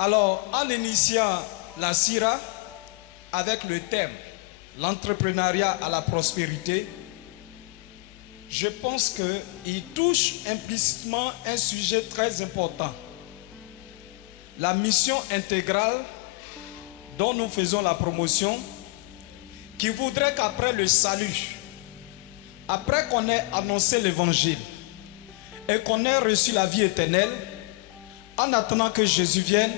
Alors, en initiant la Sira avec le thème l'entrepreneuriat à la prospérité, je pense qu'il touche implicitement un sujet très important. La mission intégrale dont nous faisons la promotion, qui voudrait qu'après le salut, après qu'on ait annoncé l'évangile et qu'on ait reçu la vie éternelle, en attendant que Jésus vienne,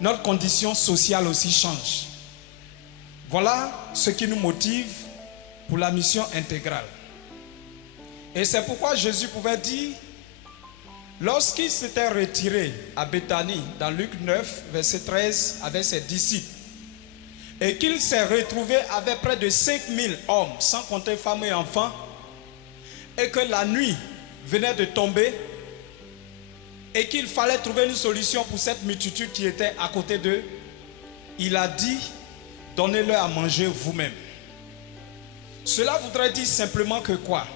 notre condition sociale aussi change. Voilà ce qui nous motive pour la mission intégrale. Et c'est pourquoi Jésus pouvait dire, lorsqu'il s'était retiré à Béthanie, dans Luc 9, verset 13, avec ses disciples, et qu'il s'est retrouvé avec près de 5000 hommes, sans compter femmes et enfants, et que la nuit venait de tomber, et qu'il fallait trouver une solution pour cette multitude qui était à côté d'eux, il a dit, donnez-leur à manger vous-même. Cela voudrait dire simplement que quoi?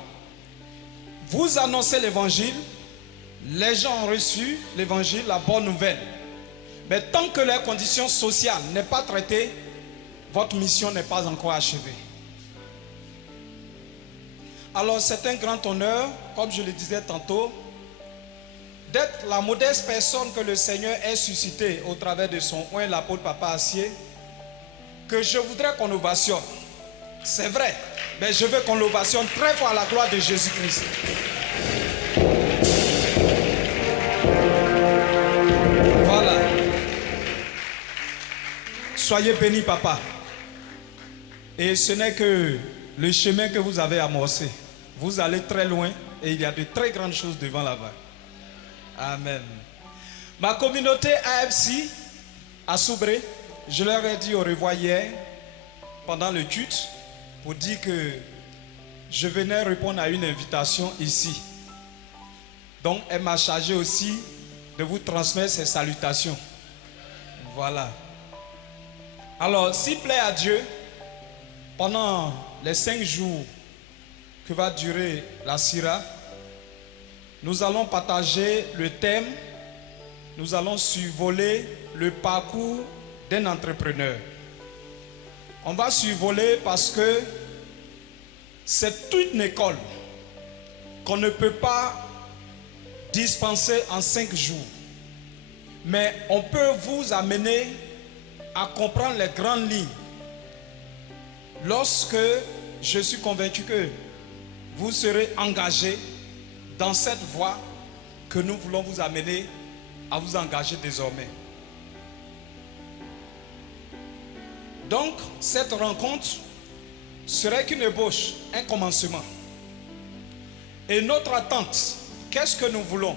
Vous annoncez l'évangile, les gens ont reçu l'évangile, la bonne nouvelle. Mais tant que leur condition sociale n'est pas traitée, votre mission n'est pas encore achevée. Alors c'est un grand honneur, comme je le disais tantôt, d'être la modeste personne que le Seigneur ait suscitée au travers de son oint, l'apôtre Papa Assier, que je voudrais qu'on ovationne. C'est vrai, mais je veux qu'on l'ovationne très fort à la gloire de Jésus-Christ. Voilà. Soyez bénis, papa. Et ce n'est que le chemin que vous avez amorcé. Vous allez très loin et il y a de très grandes choses devant là-bas. Amen. Ma communauté AFC à Soubré, je leur ai dit au revoir hier pendant le culte pour dire que je venais répondre à une invitation ici. Donc elle m'a chargé aussi de vous transmettre ses salutations. Voilà. Alors, s'il plaît à Dieu, pendant les 5 jours que va durer la Sira, nous allons partager le thème, nous allons survoler le parcours d'un entrepreneur. On va survoler parce que c'est toute une école qu'on ne peut pas dispenser en 5 jours. Mais on peut vous amener à comprendre les grandes lignes. Lorsque je suis convaincu que vous serez engagés dans cette voie que nous voulons vous amener à vous engager désormais. Donc, cette rencontre serait qu'une ébauche, un commencement. Et notre attente, qu'est-ce que nous voulons?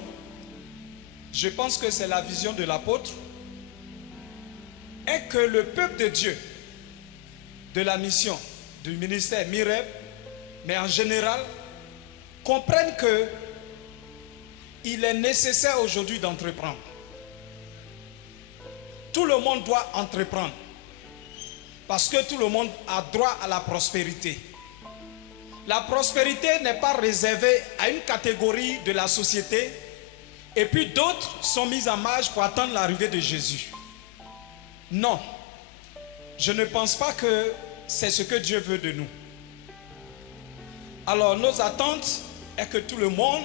Je pense que c'est la vision de l'apôtre, est que le peuple de Dieu, de la mission, du ministère MIREP, mais en général, comprenne que il est nécessaire aujourd'hui d'entreprendre. Tout le monde doit entreprendre. Parce que tout le monde a droit à la prospérité. La prospérité n'est pas réservée à une catégorie de la société et puis d'autres sont mis en marge pour attendre l'arrivée de Jésus. Non, je ne pense pas que c'est ce que Dieu veut de nous. Alors nos attentes est que tout le monde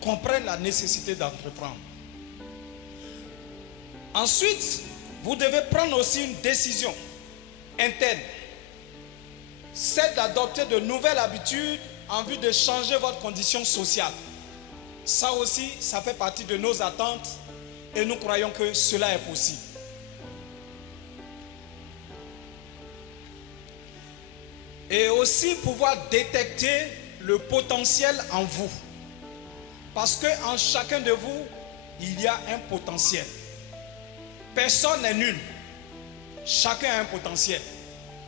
comprenne la nécessité d'entreprendre. Ensuite, vous devez prendre aussi une décision interne. C'est d'adopter de nouvelles habitudes en vue de changer votre condition sociale. Ça aussi, ça fait partie de nos attentes et nous croyons que cela est possible. Et aussi pouvoir détecter le potentiel en vous. Parce qu'en chacun de vous, il y a un potentiel. Personne n'est nul. Chacun a un potentiel.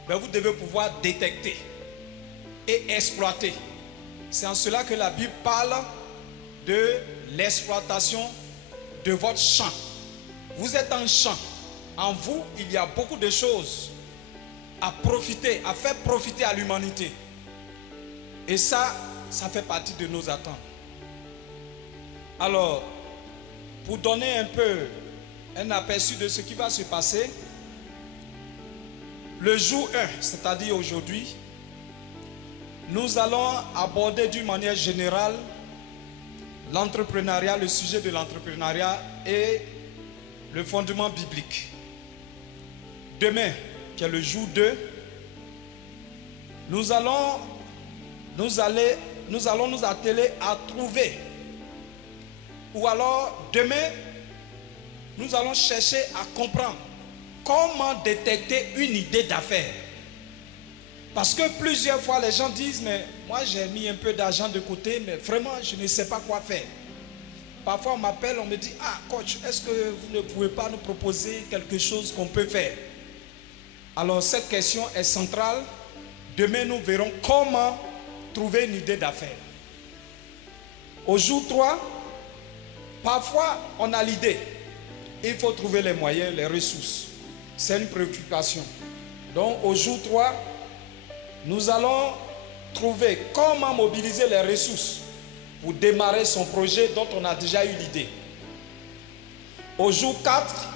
Mais vous devez pouvoir détecter et exploiter. C'est en cela que la Bible parle de l'exploitation de votre champ. Vous êtes un champ. En vous, il y a beaucoup de choses à profiter, à faire profiter à l'humanité. Et ça fait partie de nos attentes. Alors, pour donner un peu un aperçu de ce qui va se passer. Le jour 1, c'est-à-dire aujourd'hui, nous allons aborder d'une manière générale l'entrepreneuriat, le sujet de l'entrepreneuriat et le fondement biblique. Demain, qui est le jour 2, nous allons nous atteler à trouver, ou alors demain, nous allons chercher à comprendre comment détecter une idée d'affaires. Parce que plusieurs fois les gens disent, mais moi j'ai mis un peu d'argent de côté, mais vraiment je ne sais pas quoi faire. Parfois on m'appelle, on me dit, ah coach, est-ce que vous ne pouvez pas nous proposer quelque chose qu'on peut faire? Alors cette question est centrale. Demain nous verrons comment trouver une idée d'affaires. Au jour 3, parfois on a l'idée. Il faut trouver les moyens, les ressources. C'est une préoccupation. Donc au jour 3, nous allons trouver comment mobiliser les ressources pour démarrer son projet dont on a déjà eu l'idée. Au jour 4,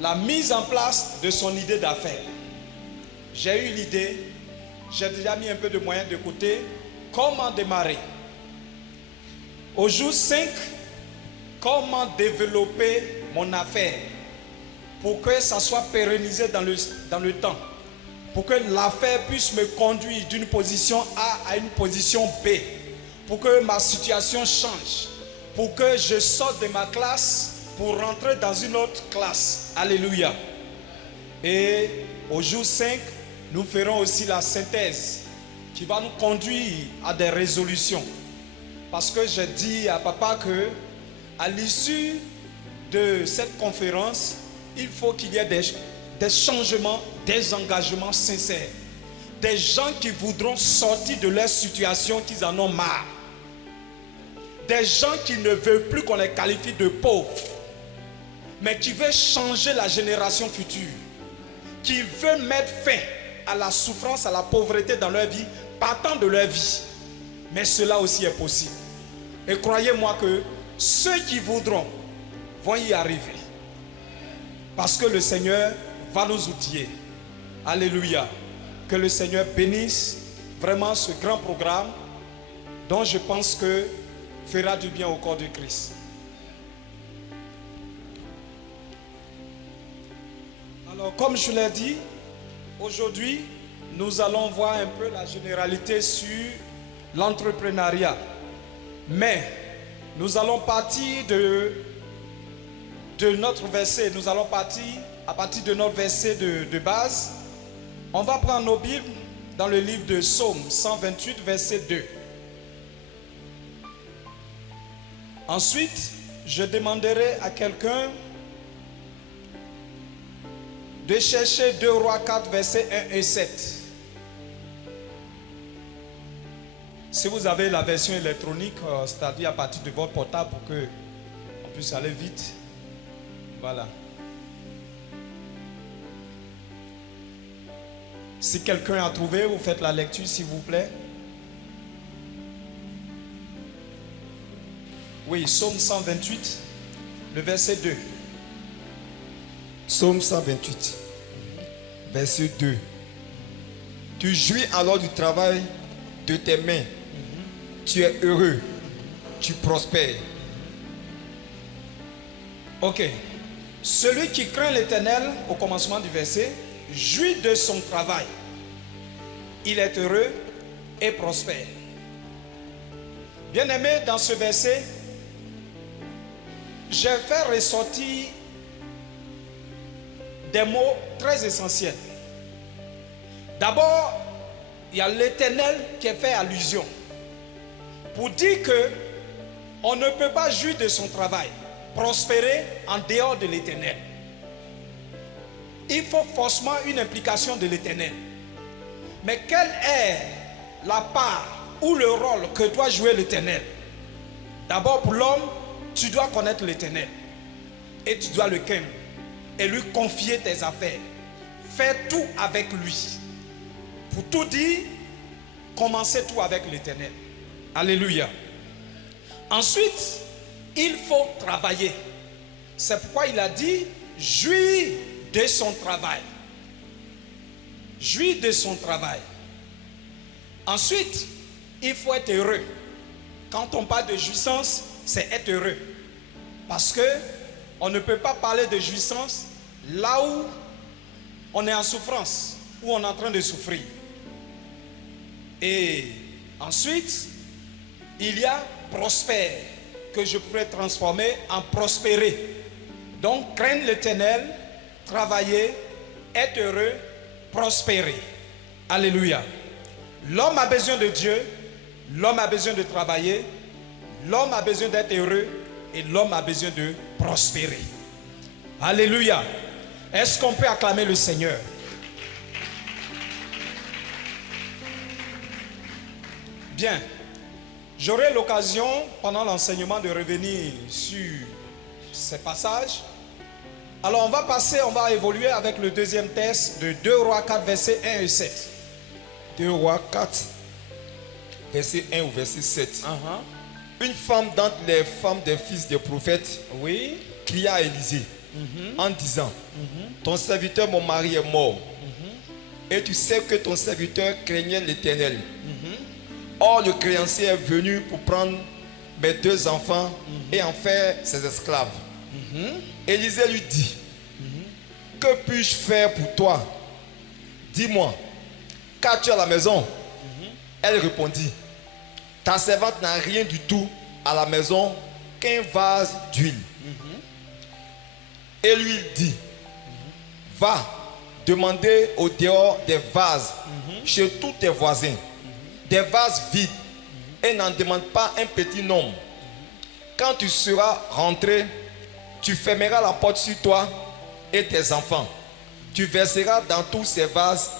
la mise en place de son idée d'affaires. J'ai eu l'idée, j'ai déjà mis un peu de moyens de côté. Comment démarrer? Au jour 5, comment développer mon affaire pour que ça soit pérennisé dans le temps, pour que l'affaire puisse me conduire d'une position A à une position B, pour que ma situation change, pour que je sorte de ma classe pour rentrer dans une autre classe. Alléluia. Et au jour 5, nous ferons aussi la synthèse qui va nous conduire à des résolutions. Parce que j'ai dit à papa que à l'issue de cette conférence, il faut qu'il y ait des changements, des engagements sincères. Des gens qui voudront sortir de leur situation, qu'ils en ont marre. Des gens qui ne veulent plus qu'on les qualifie de pauvres, mais qui veulent changer la génération future, qui veulent mettre fin à la souffrance, à la pauvreté dans leur vie, partant de leur vie. Mais cela aussi est possible. Et croyez-moi que ceux qui voudront vont y arriver. Parce que le Seigneur va nous outiller. Alléluia. Que le Seigneur bénisse vraiment ce grand programme dont je pense que fera du bien au corps de Christ. Alors, comme je l'ai dit, aujourd'hui, nous allons voir un peu la généralité sur l'entrepreneuriat. Mais nous allons partir de notre verset. Nous allons partir à partir de notre verset de base. On va prendre nos Bibles dans le livre de Psaume 128, verset 2. Ensuite, je demanderai à quelqu'un de chercher 2 Rois 4, versets 1 et 7. Si vous avez la version électronique, c'est-à-dire à partir de votre portable pour qu'on puisse aller vite. Voilà. Si quelqu'un a trouvé, vous faites la lecture s'il vous plaît. Oui, Psaume 128, le verset 2. Psaume 128, verset 2. Tu jouis alors du travail de tes mains. Tu es heureux. Tu prospères. Ok. Celui qui craint l'Éternel, au commencement du verset, jouit de son travail. Il est heureux et prospère. Bien-aimé, dans ce verset, j'ai fait ressortir des mots très essentiels. D'abord, il y a l'Éternel qui est fait allusion pour dire que on ne peut pas jouir de son travail, prospérer en dehors de l'Éternel. Il faut forcément une implication de l'Éternel. Mais quelle est la part ou le rôle que doit jouer l'Éternel? D'abord, pour l'homme, tu dois connaître l'Éternel et tu dois le craindre et lui confier tes affaires. Fais tout avec lui. Pour tout dire, commencez tout avec l'Éternel. Alléluia. Ensuite, il faut travailler. C'est pourquoi il a dit, jouis de son travail. Jouis de son travail. Ensuite, il faut être heureux. Quand on parle de jouissance, c'est être heureux. Parce que on ne peut pas parler de jouissance là où on est en souffrance, où on est en train de souffrir. Et ensuite, il y a prospère, que je pourrais transformer en prospérer. Donc, craindre l'Éternel, travailler, être heureux, prospérer. Alléluia. L'homme a besoin de Dieu, l'homme a besoin de travailler, l'homme a besoin d'être heureux et l'homme a besoin de prospérer. Alléluia. Est-ce qu'on peut acclamer le Seigneur? Bien. J'aurai l'occasion pendant l'enseignement de revenir sur ces passages. Alors on va passer, on va évoluer avec le deuxième texte de 2 Rois 4, versets 1 et 7. 2 Rois 4, verset 1 ou verset 7. Une femme d'entre les femmes des fils des prophètes Oui. cria à Élisée en disant, ton serviteur, mon mari, est mort. Et tu sais que ton serviteur craignait l'Éternel. Or, le créancier est venu pour prendre mes 2 enfants et en faire ses esclaves. Élisée lui dit, que puis-je faire pour toi? Dis-moi, qu'as-tu à la maison? Elle répondit, ta servante n'a rien du tout à la maison qu'un vase d'huile. Et lui dit, va demander au dehors des vases chez tous tes voisins, des vases vides, et n'en demande pas un petit nombre. Quand tu seras rentré, tu fermeras la porte sur toi et tes enfants. Tu verseras dans tous ces vases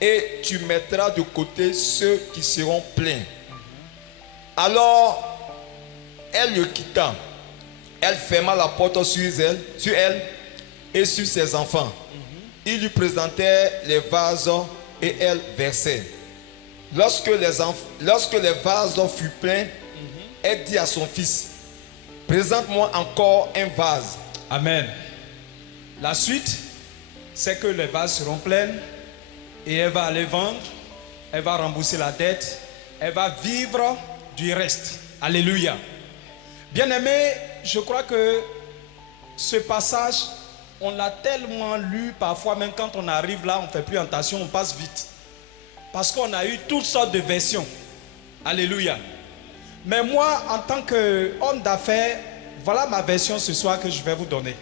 et tu mettras de côté ceux qui seront pleins. Alors, elle le quitta. Elle ferma la porte sur elle et sur ses enfants. Il lui présentait les vases et elle versait. Lorsque les vases furent pleins, elle dit à son fils, présente-moi encore un vase. Amen. La suite, c'est que les vases seront pleins et elle va aller vendre, elle va rembourser la dette, elle va vivre du reste. Alléluia. Bien-aimés, je crois que ce passage, on l'a tellement lu parfois, même quand on arrive là, on ne fait plus attention, on passe vite. Parce qu'on a eu toutes sortes de versions. Alléluia. Mais moi, en tant qu'homme d'affaires, voilà ma version ce soir que je vais vous donner.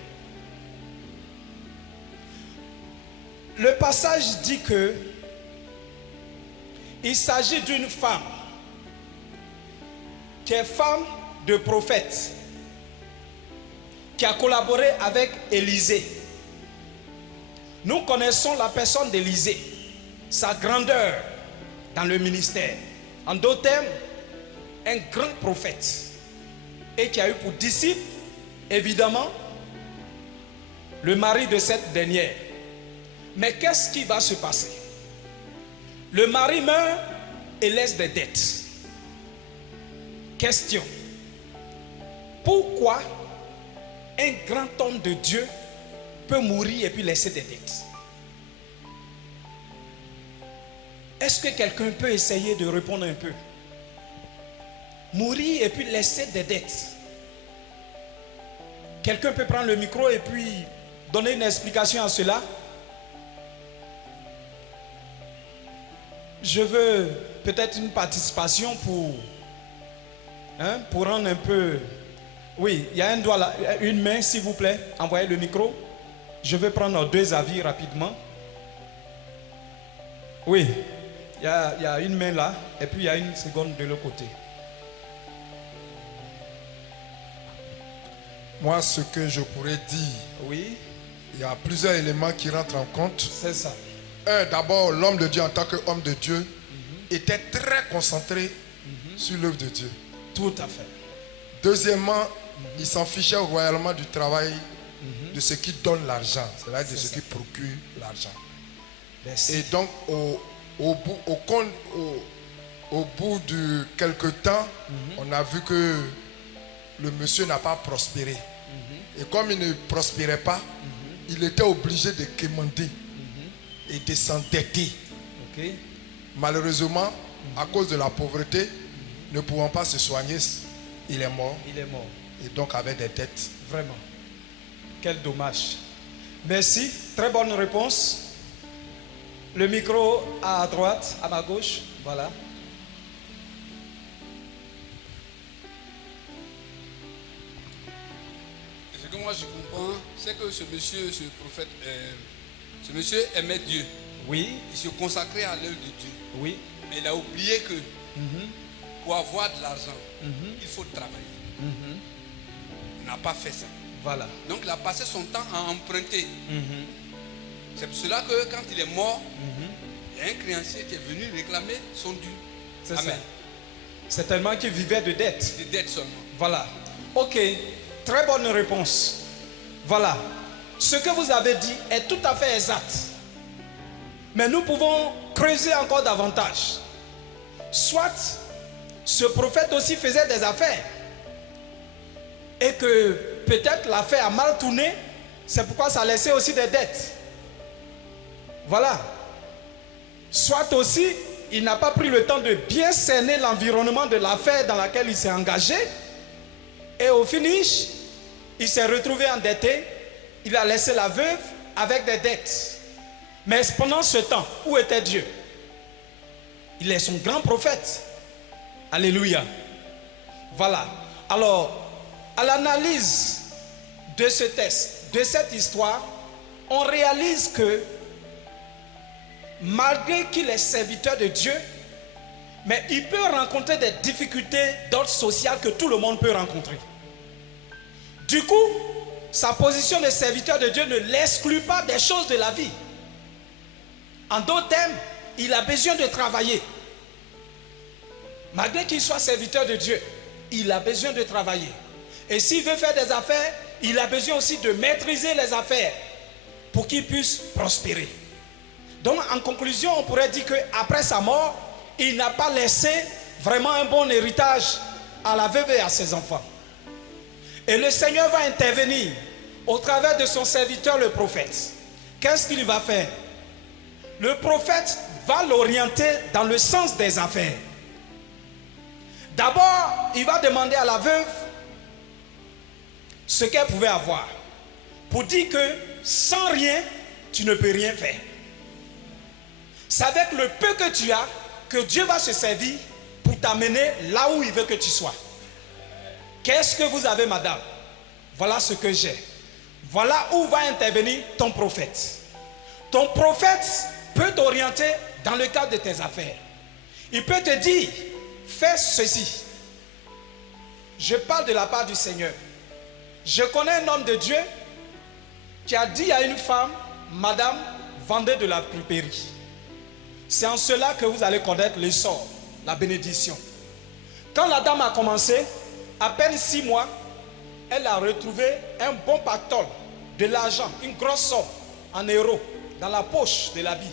Le passage dit que il s'agit d'une femme qui est femme de prophète, qui a collaboré avec Élisée. Nous connaissons la personne d'Élisée, sa grandeur dans le ministère. En d'autres termes, un grand prophète et qui a eu pour disciple, évidemment, le mari de cette dernière. Mais qu'est-ce qui va se passer? Le mari meurt et laisse des dettes. Question. Pourquoi un grand homme de Dieu peut mourir et puis laisser des dettes? Est-ce que quelqu'un peut essayer de répondre un peu? Mourir et puis laisser des dettes. Quelqu'un peut prendre le micro et puis donner une explication à cela? Je veux peut-être une participation pour rendre un peu... Oui, il y a un doigt là, une main s'il vous plaît, envoyez le micro. Je vais prendre 2 avis rapidement. Oui, il y a une main là et puis il y a une seconde de l'autre côté. Moi, ce que je pourrais dire, Oui, il y a plusieurs éléments qui rentrent en compte. c'est ça. D'abord, l'homme de Dieu en tant qu'homme de Dieu était très concentré sur l'œuvre de Dieu. Tout à fait. Deuxièmement, il s'en fichait royalement du travail de ce qui donne l'argent, c'est-à-dire de ce qui procure l'argent. Merci. Et donc, au bout de quelques temps, on a vu que le monsieur n'a pas prospéré. Et comme il ne prospérait pas, il était obligé de quémander et de s'endetter. Ok. Malheureusement, à cause de la pauvreté, ne pouvant pas se soigner, il est mort. Il est mort. Et donc avec des dettes. Vraiment. Quel dommage. Merci. Très bonne réponse. Le micro à droite, à ma gauche. Voilà. Ce que moi je comprends, c'est que ce monsieur, ce prophète, ce monsieur aimait Dieu. Oui, Il se consacrait à l'œuvre de Dieu. oui. Mais il a oublié que pour avoir de l'argent, il faut travailler. Il n'a pas fait ça. Voilà. Donc il a passé son temps à emprunter. C'est pour cela que quand il est mort, il y a un créancier qui est venu réclamer son dû. C'est ça. Amen. C'est tellement qu'il vivait de dettes. Des dettes seulement. Voilà. Ok. Très bonne réponse. Voilà. Ce que vous avez dit est tout à fait exact. Mais nous pouvons creuser encore davantage. Soit ce prophète aussi faisait des affaires et que peut-être l'affaire a mal tourné, c'est pourquoi ça laissait aussi des dettes. Voilà. Soit aussi, il n'a pas pris le temps de bien cerner l'environnement de l'affaire dans laquelle il s'est engagé. Et au finish, il s'est retrouvé endetté. Il a laissé la veuve avec des dettes. Mais pendant ce temps, où était Dieu? Il est son grand prophète. Alléluia. Voilà. Alors, à l'analyse de ce texte, de cette histoire, on réalise que malgré qu'il est serviteur de Dieu, mais il peut rencontrer des difficultés d'ordre social que tout le monde peut rencontrer. Du coup, sa position de serviteur de Dieu ne l'exclut pas des choses de la vie. En d'autres termes, il a besoin de travailler. Malgré qu'il soit serviteur de Dieu, il a besoin de travailler. Et s'il veut faire des affaires, il a besoin aussi de maîtriser les affaires pour qu'il puisse prospérer. Donc, en conclusion, on pourrait dire qu'après sa mort, il n'a pas laissé vraiment un bon héritage à la veuve et à ses enfants. Et le Seigneur va intervenir au travers de son serviteur, le prophète. Qu'est-ce qu'il va faire? Le prophète va l'orienter dans le sens des affaires. D'abord, il va demander à la veuve ce qu'elle pouvait avoir, pour dire que sans rien, tu ne peux rien faire. C'est avec le peu que tu as que Dieu va se servir pour t'amener là où il veut que tu sois. Qu'est-ce que vous avez, madame? Voilà ce que j'ai. Voilà où va intervenir ton prophète. Ton prophète peut t'orienter dans le cadre de tes affaires. Il peut te dire, fais ceci. Je parle de la part du Seigneur. Je connais un homme de Dieu qui a dit à une femme, madame, vendez de la pulperie. C'est en cela que vous allez connaître le sort, la bénédiction. Quand la dame a commencé, à peine 6 mois, elle a retrouvé un bon pactole, de l'argent, une grosse somme en euros, dans la poche de l'habit.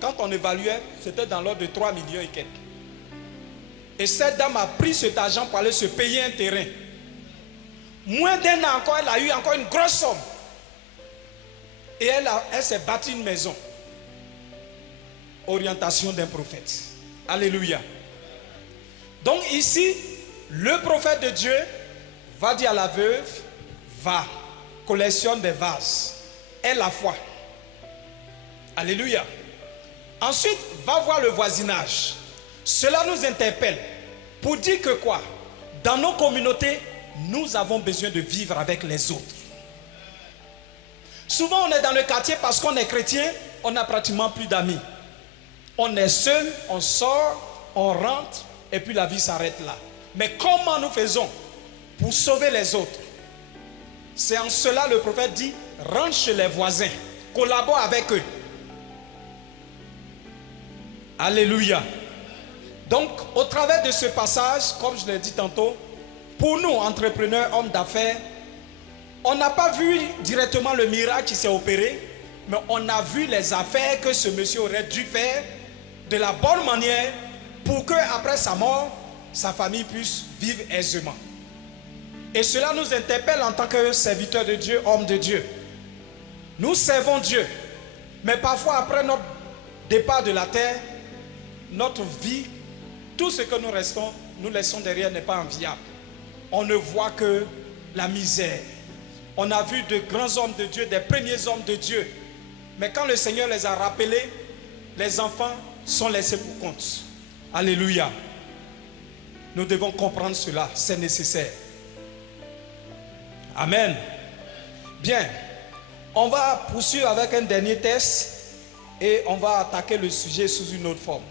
Quand on évaluait, c'était dans l'ordre de 3 millions et quelques. Et cette dame a pris cet argent pour aller se payer un terrain. Moins d'un an encore, elle a eu encore une grosse somme. Et elle s'est bâtie une maison. Orientation d'un prophète. Alléluia. Donc ici, le prophète de Dieu va dire à la veuve, va, collectionne des vases. Aie la foi. Alléluia. Ensuite, va voir le voisinage. Cela nous interpelle pour dire que quoi? Dans nos communautés, nous avons besoin de vivre avec les autres. Souvent, on est dans le quartier parce qu'on est chrétien, on n'a pratiquement plus d'amis. On est seul, on sort, on rentre, et puis la vie s'arrête là. Mais comment nous faisons pour sauver les autres? C'est en cela le prophète dit, rentre chez les voisins, collabore avec eux. Alléluia. Donc, au travers de ce passage, comme je l'ai dit tantôt, pour nous, entrepreneurs, hommes d'affaires, on n'a pas vu directement le miracle qui s'est opéré, mais on a vu les affaires que ce monsieur aurait dû faire de la bonne manière pour qu'après sa mort, sa famille puisse vivre aisément. Et cela nous interpelle en tant que serviteurs de Dieu, hommes de Dieu. Nous servons Dieu. Mais parfois, après notre départ de la terre, notre vie, tout ce que nous laissons derrière n'est pas enviable. On ne voit que la misère. On a vu de grands hommes de Dieu, des premiers hommes de Dieu. Mais quand le Seigneur les a rappelés, les enfants sont laissés pour compte. Alléluia. Nous devons comprendre cela, c'est nécessaire. Amen. Bien, on va poursuivre avec un dernier test et on va attaquer le sujet sous une autre forme.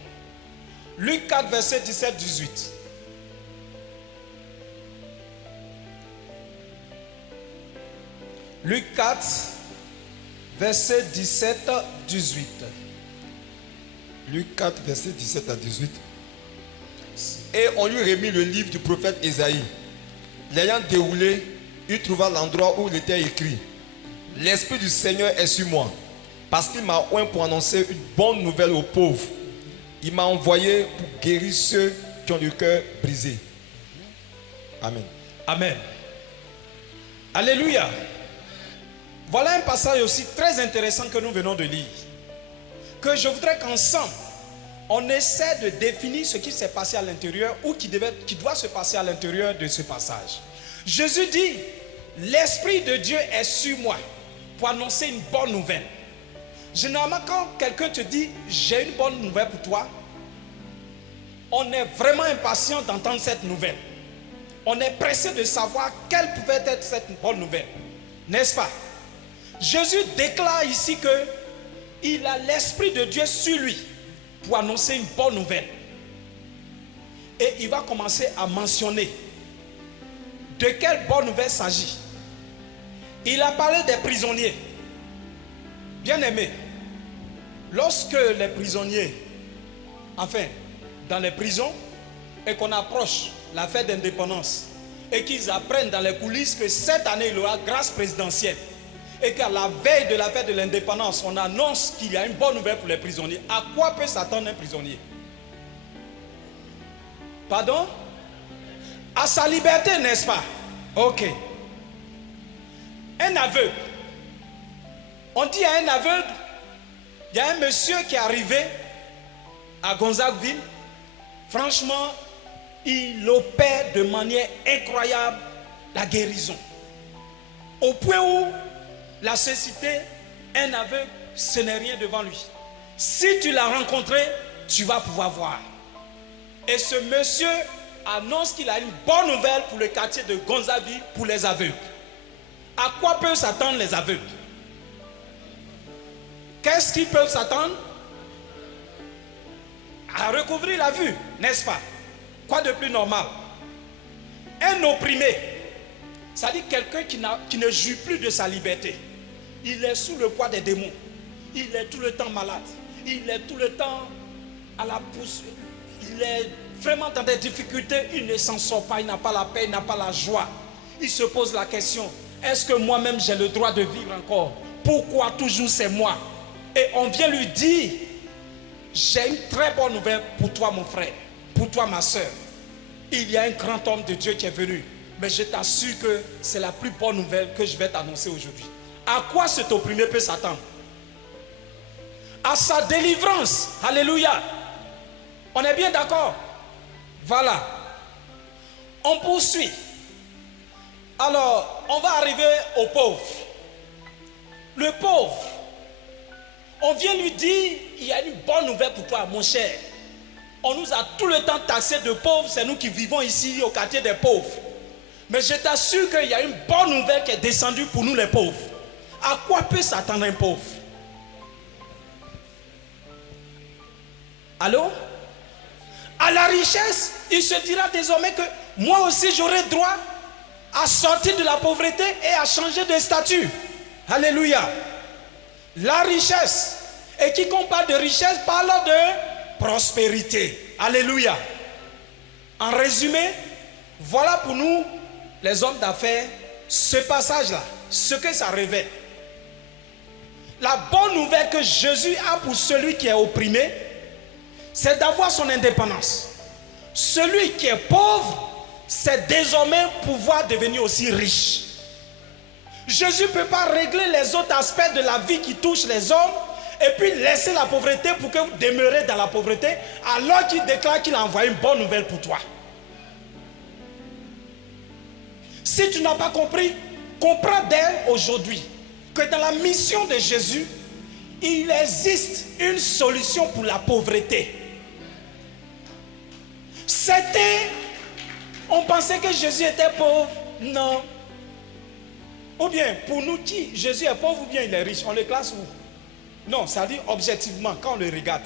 Luc 4, verset 17-18. Luc 4, verset 17-18. Luc 4, verset 17 à 18. Et on lui remit le livre du prophète Ésaïe. L'ayant déroulé, il trouva l'endroit où il était écrit: L'Esprit du Seigneur est sur moi, parce qu'il m'a oint pour annoncer une bonne nouvelle aux pauvres. Il m'a envoyé pour guérir ceux qui ont le cœur brisé. Amen. Amen. Alléluia. Voilà un passage aussi très intéressant que nous venons de lire. Que je voudrais qu'ensemble, on essaie de définir ce qui s'est passé à l'intérieur ou qui doit se passer à l'intérieur de ce passage. Jésus dit: l'Esprit de Dieu est sur moi pour annoncer une bonne nouvelle. Généralement, quand quelqu'un te dit j'ai une bonne nouvelle pour toi, on est vraiment impatient d'entendre cette nouvelle. On est pressé de savoir quelle pouvait être cette bonne nouvelle. N'est-ce pas? Jésus déclare ici que il a l'Esprit de Dieu sur lui pour annoncer une bonne nouvelle. Et il va commencer à mentionner de quelle bonne nouvelle s'agit. Il a parlé des prisonniers. Bien-aimés, lorsque les prisonniers, enfin, dans les prisons, et qu'on approche la fête d'indépendance, et qu'ils apprennent dans les coulisses que cette année, il y aura grâce présidentielle, et qu'à la veille de la fête de l'indépendance, on annonce qu'il y a une bonne nouvelle pour les prisonniers, à quoi peut s'attendre un prisonnier? Pardon? À sa liberté, n'est-ce pas? Ok. Un aveugle. On dit à un aveugle, il y a un monsieur qui est arrivé à Gonzagueville. Franchement, il opère de manière incroyable la guérison. Au point où la cécité, un aveugle, ce n'est rien devant lui. Si tu l'as rencontré, tu vas pouvoir voir. Et ce monsieur annonce qu'il a une bonne nouvelle pour le quartier de Gonzagueville pour les aveugles. À quoi peuvent s'attendre les aveugles? Qu'est-ce qu'ils peuvent s'attendre? À recouvrir la vue, n'est-ce pas? Quoi de plus normal? Un opprimé, c'est-à-dire quelqu'un qui ne jouit plus de sa liberté. Il est sous le poids des démons. Il est tout le temps malade. Il est tout le temps à la pousse. Il est vraiment dans des difficultés. Il ne s'en sort pas. Il n'a pas la paix, il n'a pas la joie. Il se pose la question: est-ce que moi-même j'ai le droit de vivre encore? Pourquoi toujours c'est moi? Et on vient lui dire: j'ai une très bonne nouvelle pour toi, mon frère, pour toi, ma soeur. Il y a un grand homme de Dieu qui est venu. Mais je t'assure que c'est la plus bonne nouvelle que je vais t'annoncer aujourd'hui. À quoi cet opprimé peut s'attendre? À sa délivrance. Alléluia. On est bien d'accord? Voilà. On poursuit. Alors, on va arriver au pauvre. Le pauvre, on vient lui dire: il y a une bonne nouvelle pour toi, mon cher. On nous a tout le temps taxé de pauvres. C'est nous qui vivons ici au quartier des pauvres. Mais je t'assure qu'il y a une bonne nouvelle qui est descendue pour nous les pauvres. À quoi peut s'attendre un pauvre? Allô? À la richesse. Il se dira désormais que moi aussi j'aurai droit à sortir de la pauvreté et à changer de statut. Alléluia. La richesse. Et quiconque parle de richesse parle de prospérité. Alléluia. En résumé, voilà pour nous les hommes d'affaires ce passage-là, ce que ça révèle. La bonne nouvelle que Jésus a pour celui qui est opprimé, c'est d'avoir son indépendance. Celui qui est pauvre, c'est désormais pouvoir devenir aussi riche. Jésus ne peut pas régler les autres aspects de la vie qui touchent les hommes et puis laisser la pauvreté pour que vous demeurez dans la pauvreté alors qu'il déclare qu'il a envoyé une bonne nouvelle pour toi. Si tu n'as pas compris, comprends dès aujourd'hui que dans la mission de Jésus, il existe une solution pour la pauvreté. On pensait que Jésus était pauvre. Non. Ou bien, pour nous qui, Jésus est pauvre ou bien il est riche, on le classe où? Non, ça dit objectivement, quand on le regarde.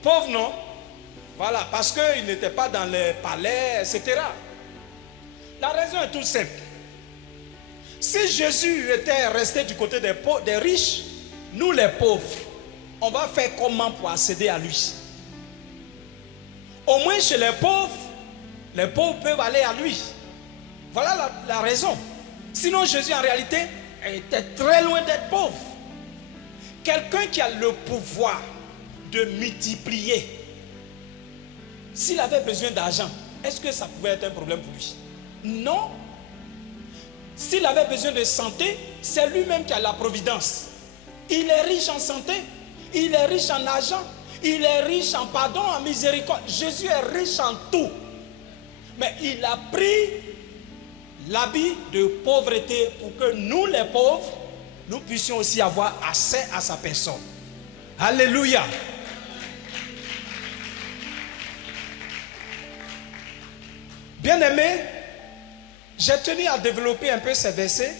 Pauvre, non? Voilà, parce qu'il n'était pas dans les palais, etc. La raison est toute simple. Si Jésus était resté du côté des riches, nous les pauvres, on va faire comment pour accéder à lui? Au moins chez les pauvres peuvent aller à lui. Voilà la raison. Sinon Jésus en réalité était très loin d'être pauvre. Quelqu'un qui a le pouvoir de multiplier, s'il avait besoin d'argent, est-ce que ça pouvait être un problème pour lui? Non. S'il avait besoin de santé, c'est lui-même qui a la providence. Il est riche en santé, il est riche en argent, il est riche en pardon, en miséricorde. Jésus est riche en tout. Mais il a pris l'habit de pauvreté pour que nous les pauvres, nous puissions aussi avoir accès à sa personne. Alléluia. Bien-aimés, j'ai tenu à développer un peu ces versets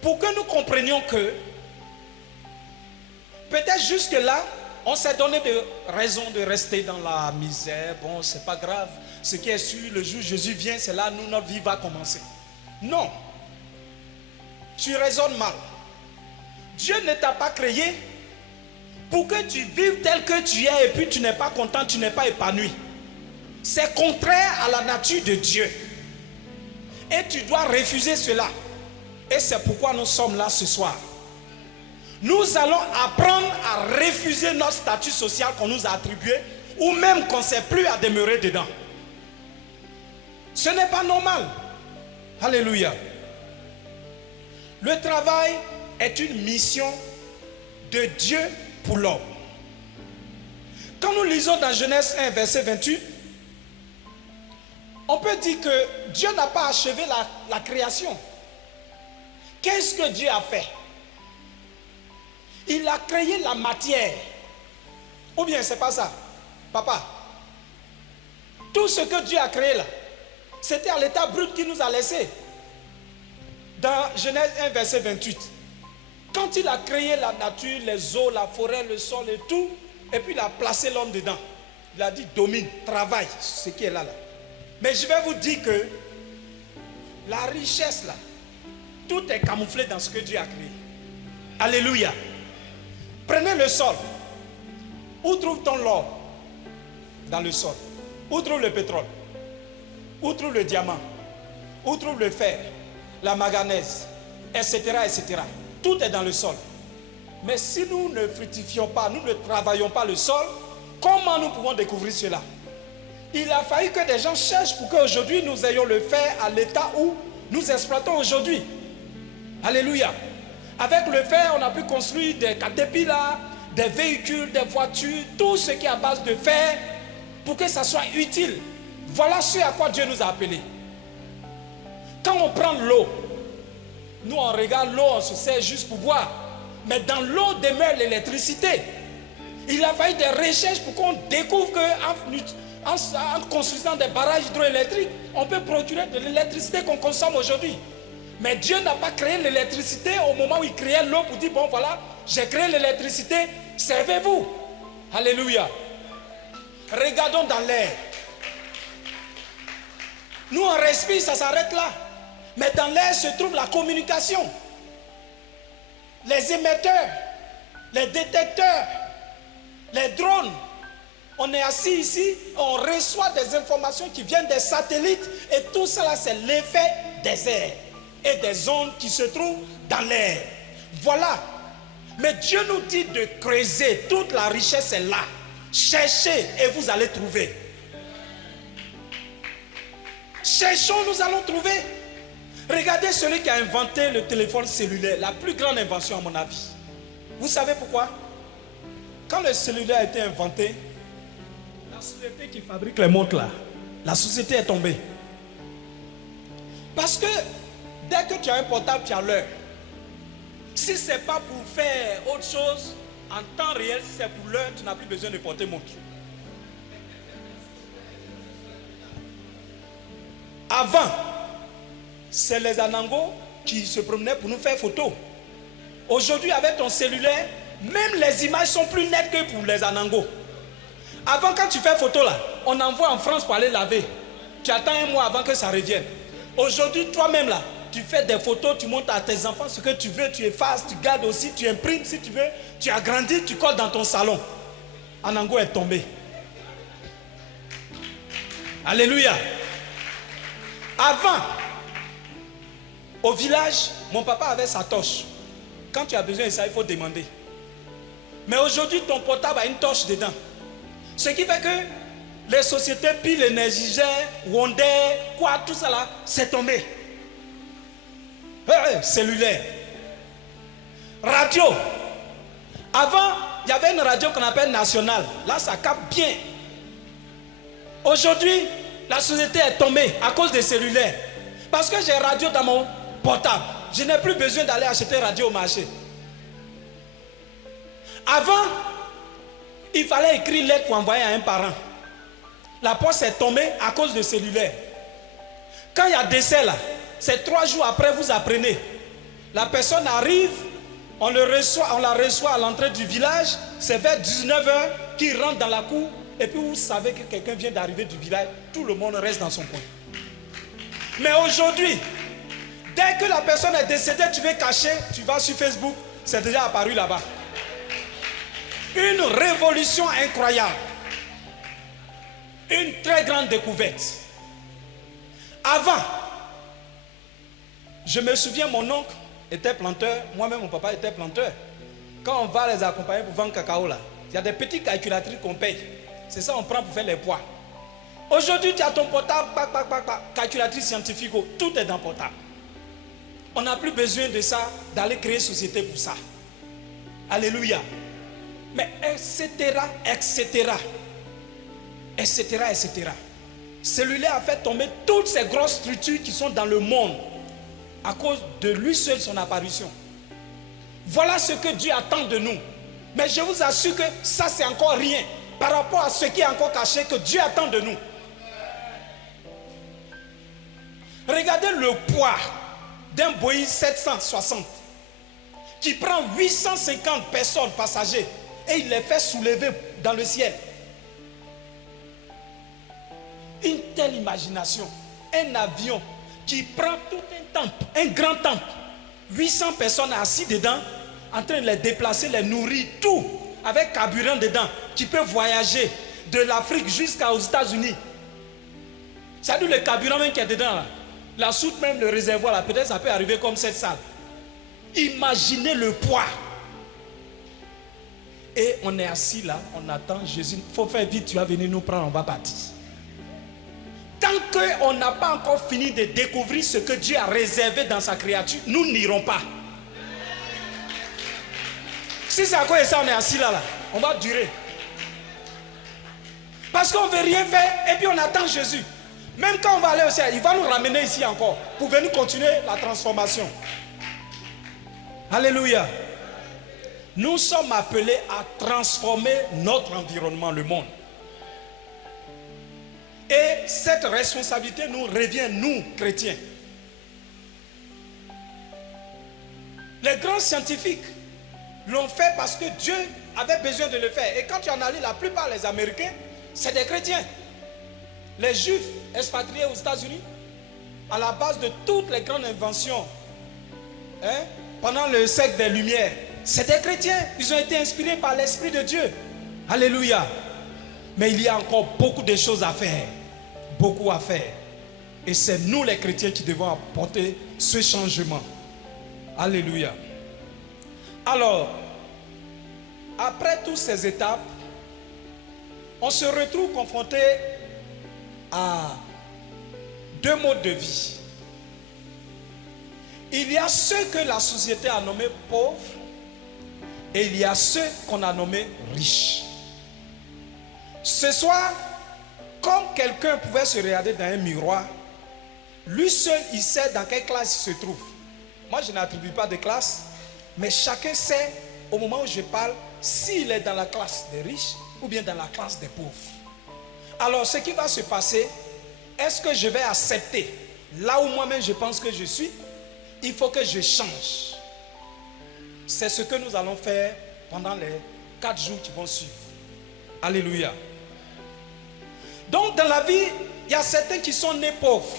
pour que nous comprenions que peut-être jusque-là, on s'est donné des raisons de rester dans la misère. Bon, c'est pas grave. Ce qui est sûr, le jour où Jésus vient, c'est là où notre vie va commencer. Non. Tu raisonnes mal. Dieu ne t'a pas créé pour que tu vives tel que tu es et puis tu n'es pas content, tu n'es pas épanoui. C'est contraire à la nature de Dieu. Et tu dois refuser cela. Et c'est pourquoi nous sommes là ce soir. Nous allons apprendre à refuser notre statut social qu'on nous a attribué ou même qu'on ne sait plus à demeurer dedans. Ce n'est pas normal. Alléluia. Le travail est une mission de Dieu pour l'homme. Quand nous lisons dans Genèse 1, verset 28, on peut dire que Dieu n'a pas achevé la création. Qu'est-ce que Dieu a fait? Il a créé la matière. Ou bien c'est pas ça, papa? Tout ce que Dieu a créé là, c'était à l'état brut qu'il nous a laissé. Dans Genèse 1, verset 28. Quand il a créé la nature, les eaux, la forêt, le sol et tout, et puis il a placé l'homme dedans. Il a dit domine, travaille, ce qui est là. Mais je vais vous dire que la richesse là, tout est camouflé dans ce que Dieu a créé. Alléluia. Prenez le sol. Où trouve-t-on l'or? Dans le sol. Où trouve le pétrole? Où trouve le diamant? Où trouve le fer? La manganèse, etc., etc. Tout est dans le sol. Mais si nous ne fructifions pas, nous ne travaillons pas le sol, comment nous pouvons découvrir cela? Il a fallu que des gens cherchent pour qu'aujourd'hui nous ayons le fer à l'état où nous exploitons aujourd'hui. Alléluia. Avec le fer, on a pu construire des caterpillars, des véhicules, des voitures, tout ce qui est à base de fer pour que ça soit utile. Voilà ce à quoi Dieu nous a appelés. Quand on prend l'eau, nous on regarde l'eau, on se sert juste pour boire. Mais dans l'eau demeure l'électricité. Il a fallu des recherches pour qu'on découvre qu'en construisant des barrages hydroélectriques, on peut procurer de l'électricité qu'on consomme aujourd'hui. Mais Dieu n'a pas créé l'électricité au moment où il créait l'eau pour dire, bon voilà, j'ai créé l'électricité, servez-vous. Alléluia. Regardons dans l'air. Nous on respire, ça s'arrête là. Mais dans l'air se trouve la communication. Les émetteurs, les détecteurs, les drones. On est assis ici, on reçoit des informations qui viennent des satellites et tout cela c'est l'effet des airs et des ondes qui se trouvent dans l'air. Voilà. Mais Dieu nous dit de creuser, toute la richesse est là. Cherchez et vous allez trouver. Cherchons, nous allons trouver. Regardez celui qui a inventé le téléphone cellulaire, la plus grande invention à mon avis. Vous savez pourquoi? Quand le cellulaire a été inventé, la société qui fabrique les montres là, la société est tombée. Parce que dès que tu as un portable, tu as l'heure. Si ce n'est pas pour faire autre chose, en temps réel, si c'est pour l'heure, tu n'as plus besoin de porter montre. Avant, c'est les anangos qui se promenaient pour nous faire photo. Aujourd'hui, avec ton cellulaire, même les images sont plus nettes que pour les anangos. Avant, quand tu fais photo là, on envoie en France pour aller laver. Tu attends un mois avant que ça revienne. Aujourd'hui, toi-même là, tu fais des photos, tu montres à tes enfants ce que tu veux, tu effaces, tu gardes aussi, tu imprimes si tu veux, tu agrandis, tu colles dans ton salon. Anango est tombé. Alléluia. Avant, au village, mon papa avait sa torche. Quand tu as besoin de ça, il faut demander. Mais aujourd'hui, ton portable a une torche dedans. Ce qui fait que les sociétés pile Énergygène, Wonder, quoi, tout ça là, c'est tombé. Cellulaire. Radio. Avant, il y avait une radio qu'on appelle nationale. Là, ça capte bien. Aujourd'hui, la société est tombée à cause des cellulaires. Parce que j'ai radio dans mon portable. Je n'ai plus besoin d'aller acheter radio au marché. Avant, il fallait écrire lettre pour envoyer à un parent. La poste est tombée à cause de cellulaire. Quand il y a décès là, c'est 3 jours après, vous apprenez. La personne arrive, on la reçoit à l'entrée du village, c'est vers 19h qu'il rentre dans la cour, et puis vous savez que quelqu'un vient d'arriver du village, tout le monde reste dans son coin. Mais aujourd'hui, dès que la personne est décédée, tu veux cacher, tu vas sur Facebook, c'est déjà apparu là-bas. Une révolution incroyable. Une très grande découverte. Avant, je me souviens, mon oncle était planteur, moi-même mon papa était planteur. Quand on va les accompagner pour vendre cacao là, il y a des petites calculatrices qu'on paye. C'est ça on prend pour faire les poids. Aujourd'hui, tu as ton portable, calculatrice scientifique, tout est dans le portable. On n'a plus besoin de ça, d'aller créer société pour ça. Alléluia. Mais etc. Celui-là a fait tomber toutes ces grosses structures qui sont dans le monde à cause de lui seul, son apparition. Voilà ce que Dieu attend de nous. Mais je vous assure que ça, c'est encore rien par rapport à ce qui est encore caché que Dieu attend de nous. Regardez le poids d'un Boeing 760 qui prend 850 personnes passagers et il les fait soulever dans le ciel. Une telle imagination, un avion qui prend tout un temple, un grand temple, 800 personnes assises dedans, en train de les déplacer, les nourrir, tout, avec carburant dedans, qui peut voyager de l'Afrique jusqu'aux États-Unis. C'est-à-dire le carburant même qui est dedans, là. La soute même, le réservoir, là, peut-être ça peut arriver comme cette salle. Imaginez le poids. Et on est assis là, on attend Jésus. Il faut faire vite, tu vas venir nous prendre, on va partir. Tant qu'on n'a pas encore fini de découvrir ce que Dieu a réservé dans sa créature, nous n'irons pas. Si c'est à cause de ça, on est assis là, on va durer. Parce qu'on ne veut rien faire et puis on attend Jésus. Même quand on va aller au ciel, il va nous ramener ici encore pour venir continuer la transformation. Alléluia. Nous sommes appelés à transformer notre environnement, le monde. Et cette responsabilité nous revient, nous, chrétiens. Les grands scientifiques l'ont fait parce que Dieu avait besoin de le faire. Et quand tu analyses, la plupart des Américains, c'est des chrétiens. Les Juifs expatriés aux États-Unis, à la base de toutes les grandes inventions, pendant le siècle des Lumières, c'est des chrétiens. Ils ont été inspirés par l'Esprit de Dieu. Alléluia. Mais il y a encore beaucoup de choses à faire. Beaucoup à faire. Et c'est nous les chrétiens qui devons apporter ce changement. Alléluia. Alors, après toutes ces étapes, on se retrouve confronté à deux modes de vie. Il y a ceux que la société a nommés pauvres et il y a ceux qu'on a nommés riches. Ce soir, comme quelqu'un pouvait se regarder dans un miroir, lui seul, il sait dans quelle classe il se trouve. Moi, je n'attribue pas de classe, mais chacun sait, au moment où je parle, s'il est dans la classe des riches ou bien dans la classe des pauvres. Alors, ce qui va se passer, est-ce que je vais accepter là où moi-même je pense que je suis? Il faut que je change. C'est ce que nous allons faire pendant les 4 jours qui vont suivre. Alléluia. Donc, dans la vie, il y a certains qui sont nés pauvres.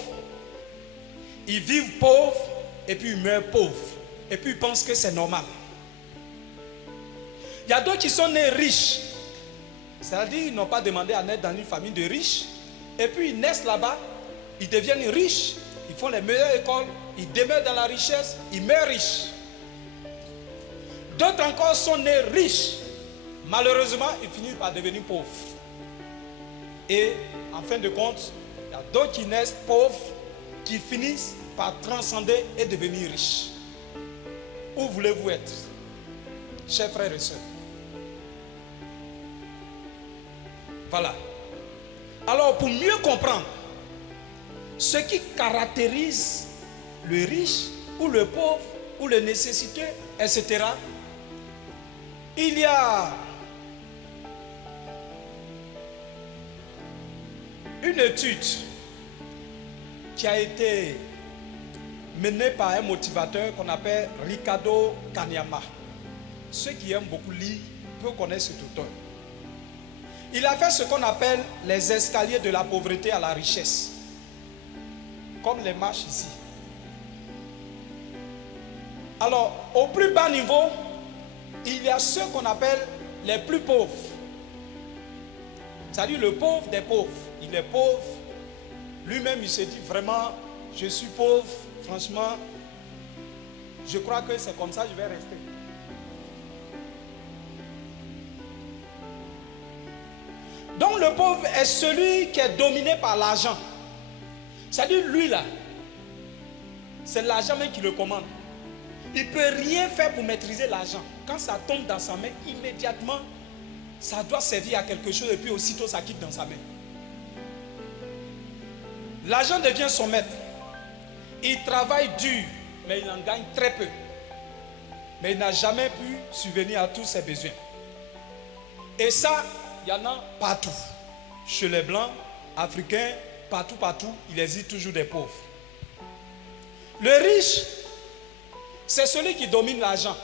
Ils vivent pauvres et puis ils meurent pauvres. Et puis ils pensent que c'est normal. Il y a d'autres qui sont nés riches. C'est-à-dire qu'ils n'ont pas demandé à naître dans une famille de riches. Et puis ils naissent là-bas, ils deviennent riches, ils font les meilleures écoles, ils demeurent dans la richesse, ils meurent riches. D'autres encore sont nés riches. Malheureusement, ils finissent par devenir pauvres. Et en fin de compte, il y a d'autres qui naissent pauvres, qui finissent par transcender et devenir riches. Où voulez-vous être, chers frères et sœurs? Voilà. Alors, pour mieux comprendre ce qui caractérise le riche ou le pauvre ou le nécessiteux, etc., il y a une étude qui a été menée par un motivateur qu'on appelle Ricardo Kanyama. Ceux qui aiment beaucoup lire peuvent connaître cet auteur. Il a fait ce qu'on appelle les escaliers de la pauvreté à la richesse, comme les marches ici. Alors, au plus bas niveau, il y a ceux qu'on appelle les plus pauvres. C'est-à-dire le pauvre des pauvres. Il est pauvre. Lui-même, il se dit vraiment, je suis pauvre. Franchement, je crois que c'est comme ça que je vais rester. Donc le pauvre est celui qui est dominé par l'argent. C'est-à-dire lui là, c'est l'argent même qui le commande. Il ne peut rien faire pour maîtriser l'argent. Quand ça tombe dans sa main, immédiatement, ça doit servir à quelque chose et puis aussitôt ça quitte dans sa main. L'argent devient son maître. Il travaille dur, mais il en gagne très peu. Mais il n'a jamais pu subvenir à tous ses besoins. Et ça, il y en a partout. Chez les Blancs, Africains, partout, il existe toujours des pauvres. Le riche, c'est celui qui domine l'argent.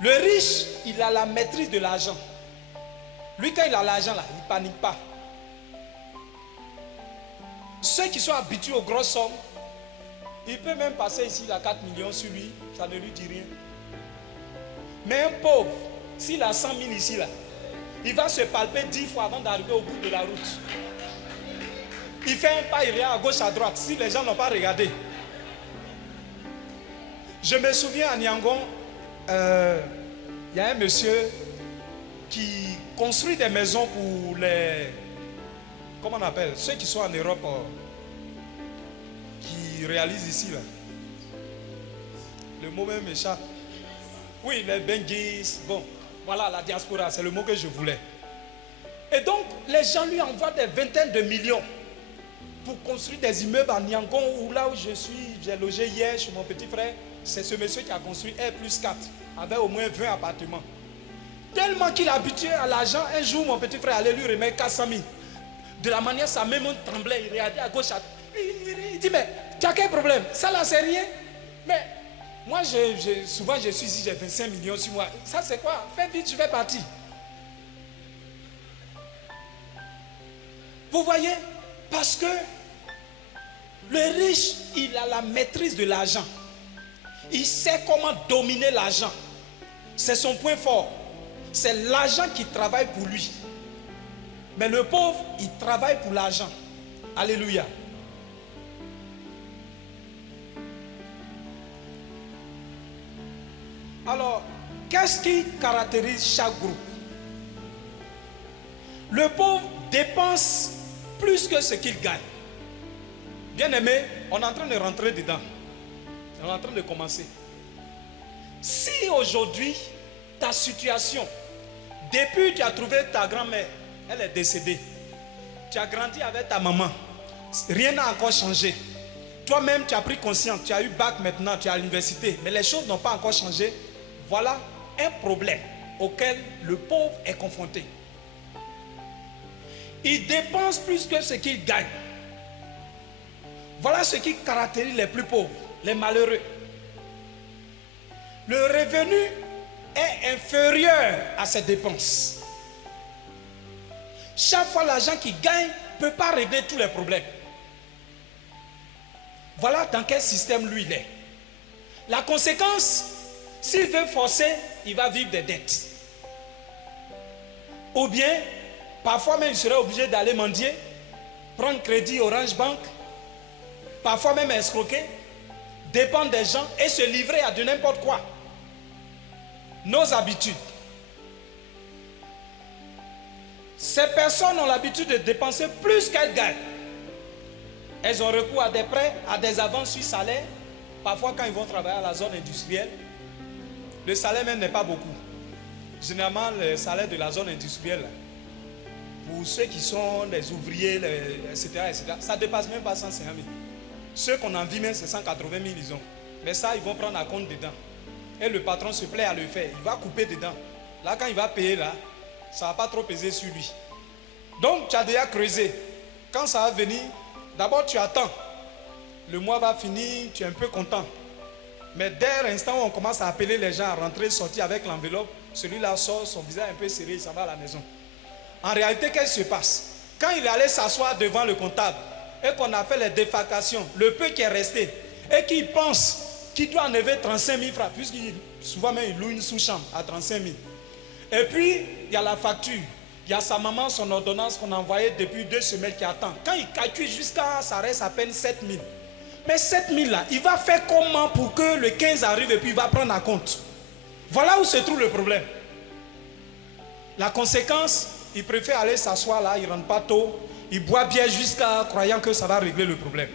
Le riche, il a la maîtrise de l'argent. Lui, quand il a l'argent, là, il ne panique pas. Ceux qui sont habitués aux grosses sommes, il peut même passer ici, il a 4 millions sur lui, ça ne lui dit rien. Mais un pauvre, s'il a 100 000 ici, là, il va se palper 10 fois avant d'arriver au bout de la route. Il fait un pas, il regarde à gauche, à droite, si les gens n'ont pas regardé. Je me souviens à Yangon, il y a un monsieur qui construit des maisons pour les... Comment on appelle? Ceux qui sont en Europe, qui réalisent ici, là. Le mot même m'échappe. Oui, les Benguis. Bon, voilà, la diaspora, c'est le mot que je voulais. Et donc, les gens lui envoient des vingtaines de millions pour construire des immeubles à Yangon, où là où j'ai logé hier chez mon petit frère. C'est ce monsieur qui a construit R+4, avec au moins 20 appartements. Tellement qu'il est habitué à l'argent, un jour, mon petit frère allait lui remettre 400 000. De la manière, sa main tremblait, il regardait à gauche. Il dit, mais tu as quel problème? Ça là, c'est rien. Mais moi, souvent, je suis ici, j'ai 25 millions sur moi. Ça, c'est quoi? Fais vite, je vais partir. Vous voyez? Parce que le riche, il a la maîtrise de l'argent. Il sait comment dominer l'argent. C'est son point fort. C'est l'argent qui travaille pour lui. Mais le pauvre, il travaille pour l'argent. Alléluia. Alors, qu'est-ce qui caractérise chaque groupe? Le pauvre dépense plus que ce qu'il gagne. Bien aimé, on est en train de rentrer dedans. On est en train de commencer. Si aujourd'hui, ta situation, depuis que tu as trouvé ta grand-mère, elle est décédée. Tu as grandi avec ta maman. Rien n'a encore changé. Toi-même, tu as pris conscience. Tu as eu bac maintenant, tu es à l'université. Mais les choses n'ont pas encore changé. Voilà un problème auquel le pauvre est confronté. Il dépense plus que ce qu'il gagne. Voilà ce qui caractérise les plus pauvres, les malheureux. Le revenu est inférieur à ses dépenses. Chaque fois, l'argent qu'il gagne ne peut pas régler tous les problèmes. Voilà dans quel système lui il est. La conséquence, s'il veut forcer, il va vivre des dettes. Ou bien, parfois même, il serait obligé d'aller mendier, prendre crédit Orange Bank, parfois même escroquer, dépendre des gens et se livrer à de n'importe quoi. Nos habitudes. Ces personnes ont l'habitude de dépenser plus qu'elles gagnent. Elles ont recours à des prêts, à des avances sur salaire. Parfois, quand ils vont travailler à la zone industrielle, le salaire même n'est pas beaucoup. Généralement, le salaire de la zone industrielle, pour ceux qui sont les ouvriers, etc., ça ne dépasse même pas 150 000. Ceux qu'on en vit même, c'est 180 000, ils ont. Mais ça, ils vont prendre à compte dedans. Et le patron se plaît à le faire. Il va couper dedans. Là, quand il va payer, là, ça ne va pas trop peser sur lui. Donc, tu as déjà creusé. Quand ça va venir, d'abord, tu attends. Le mois va finir, tu es un peu content. Mais dès l'instant où on commence à appeler les gens à rentrer, sortir avec l'enveloppe, celui-là sort, son visage un peu serré, il s'en va à la maison. En réalité, qu'est-ce qui se passe? Quand il est allé s'asseoir devant le comptable et qu'on a fait les défalcations, le peu qui est resté, et qu'il pense qu'il doit enlever 35 000 francs, puisqu'il souvent même il loue une sous-chambre à 35 000. Et puis, il y a la facture. Il y a sa maman, son ordonnance qu'on a envoyée depuis 2 semaines qui attend. Quand il calcule jusqu'à, ça reste à peine 7 000. Mais 7 000 là, il va faire comment pour que le 15 arrive et puis il va prendre en compte? Voilà où se trouve le problème. La conséquence, il préfère aller s'asseoir là, il ne rentre pas tôt, il boit bien jusqu'à croyant que ça va régler le problème.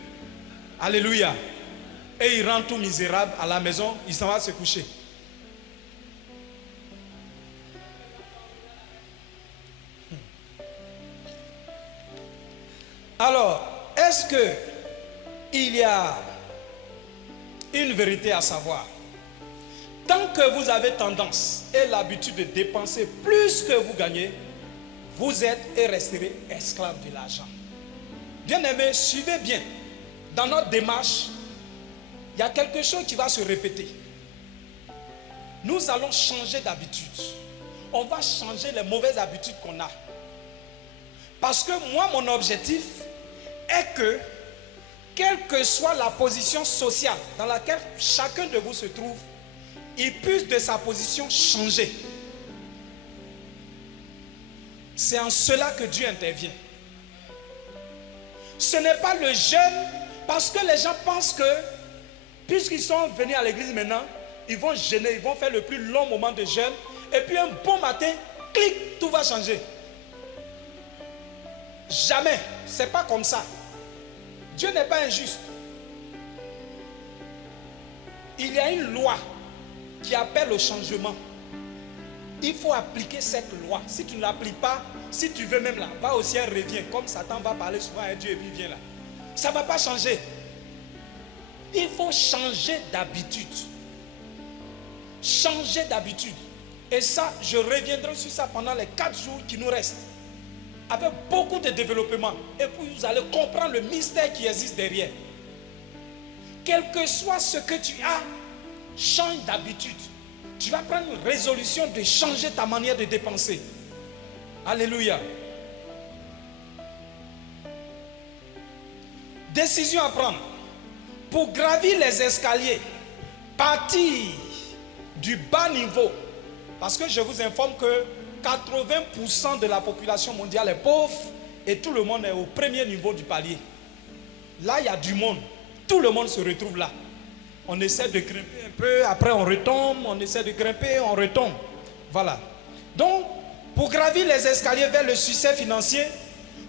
Alléluia. Et il rentre tout misérable à la maison, il s'en va se coucher. Alors, est-ce que il y a une vérité à savoir? Tant que vous avez tendance et l'habitude de dépenser plus que vous gagnez, vous êtes et resterez esclave de l'argent. Bien aimé, suivez bien. Dans notre démarche, il y a quelque chose qui va se répéter. Nous allons changer d'habitude. On va changer les mauvaises habitudes qu'on a. Parce que moi, mon objectif est que, quelle que soit la position sociale dans laquelle chacun de vous se trouve, il puisse de sa position changer. C'est en cela que Dieu intervient. Ce n'est pas le jeûne, parce que les gens pensent que, puisqu'ils sont venus à l'église maintenant, ils vont jeûner, ils vont faire le plus long moment de jeûne, et puis un bon matin, clic, tout va changer. Jamais, c'est pas comme ça. Dieu n'est pas injuste. Il y a une loi qui appelle au changement. Il faut appliquer cette loi. Si tu ne l'appliques pas, si tu veux même là, va au ciel, reviens. Comme Satan va parler souvent à Dieu et puis viens là. Ça ne va pas changer. Il faut changer d'habitude. Changer d'habitude. Et ça, je reviendrai sur ça pendant les 4 jours qui nous restent. Avec beaucoup de développement. Et puis vous allez comprendre le mystère qui existe derrière. Quel que soit ce que tu as, change d'habitude. Tu vas prendre une résolution de changer ta manière de dépenser. Alléluia. Décision à prendre. Pour gravir les escaliers, partir du bas niveau. Parce que je vous informe que 80% de la population mondiale est pauvre et tout le monde est au premier niveau du palier. Là, il y a du monde. Tout le monde se retrouve là. On essaie de grimper un peu, après on retombe, on essaie de grimper, on retombe. Voilà. Donc, pour gravir les escaliers vers le succès financier,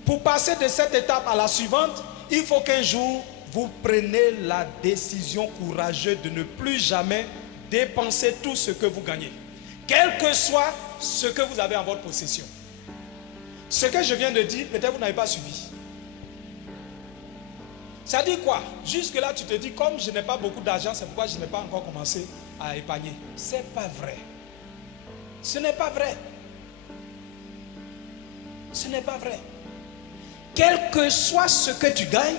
pour passer de cette étape à la suivante, il faut qu'un jour, vous prenez la décision courageuse de ne plus jamais dépenser tout ce que vous gagnez, quel que soit ce que vous avez en votre possession. Ce que je viens de dire, peut-être vous n'avez pas suivi. Ça dit quoi? Jusque-là, tu te dis, comme je n'ai pas beaucoup d'argent, c'est pourquoi je n'ai pas encore commencé à épargner. Ce n'est pas vrai. Ce n'est pas vrai. Ce n'est pas vrai. Quel que soit ce que tu gagnes,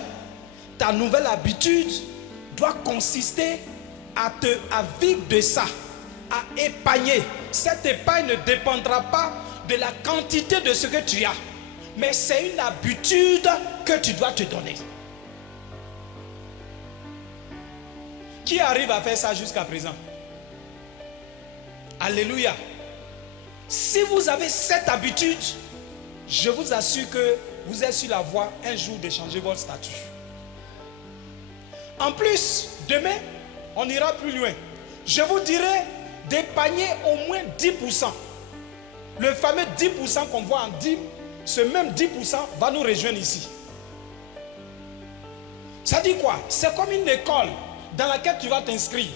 ta nouvelle habitude doit consister à vivre de ça, à épargner. Cette épargne ne dépendra pas de la quantité de ce que tu as, mais c'est une habitude que tu dois te donner. Qui arrive à faire ça jusqu'à présent? Alléluia. Si vous avez cette habitude, je vous assure que vous êtes sur la voie un jour de changer votre statut. En plus, demain, on ira plus loin. Je vous dirai d'épargner au moins 10%. Le fameux 10% qu'on voit en dîme, ce même 10% va nous rejoindre ici. Ça dit quoi? C'est comme une école dans laquelle tu vas t'inscrire.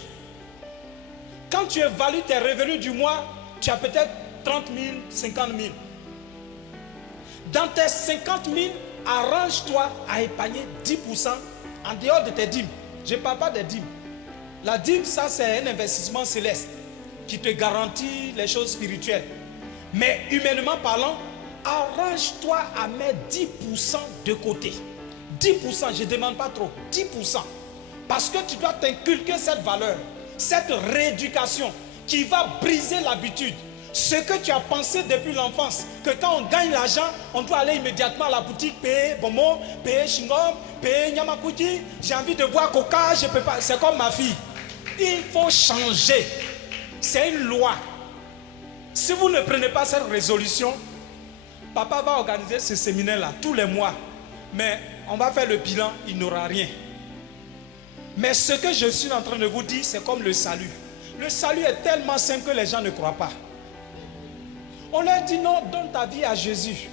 Quand tu évalues tes revenus du mois, tu as peut-être 30 000, 50 000. Dans tes 50 000, arrange-toi à épargner 10% en dehors de tes dîmes. Je ne parle pas des dîmes. La dîme, ça c'est un investissement céleste qui te garantit les choses spirituelles. Mais humainement parlant, arrange-toi à mettre 10% de côté. 10%, je ne demande pas trop, 10%. Parce que tu dois t'inculquer cette valeur, cette rééducation qui va briser l'habitude. Ce que tu as pensé depuis l'enfance, que quand on gagne l'argent, on doit aller immédiatement à la boutique, payer Bomo, payer Shingom, payer Nyamakuti, j'ai envie de boire Coca, je ne peux pas. C'est comme ma fille. Il faut changer. C'est une loi. Si vous ne prenez pas cette résolution, papa va organiser ce séminaire-là tous les mois. Mais on va faire le bilan, il n'aura rien. Mais ce que je suis en train de vous dire, c'est comme le salut. Le salut est tellement simple que les gens ne croient pas. On leur dit non, donne ta vie à Jésus.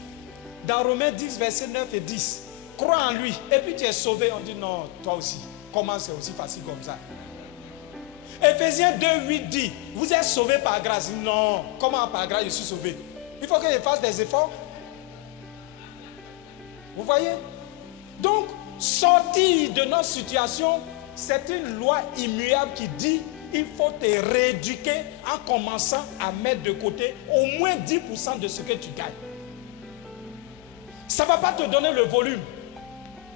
Dans Romains 10, versets 9 et 10, crois en lui et puis tu es sauvé. On dit non, toi aussi. Comment c'est aussi facile comme ça? Éphésiens 2, 8 dit, vous êtes sauvés par grâce. Non, comment par grâce je suis sauvé? Il faut que je fasse des efforts. Vous voyez? Donc, sortir de notre situation, c'est une loi immuable qui dit il faut te rééduquer en commençant à mettre de côté au moins 10% de ce que tu gagnes. Ça ne va pas te donner le volume,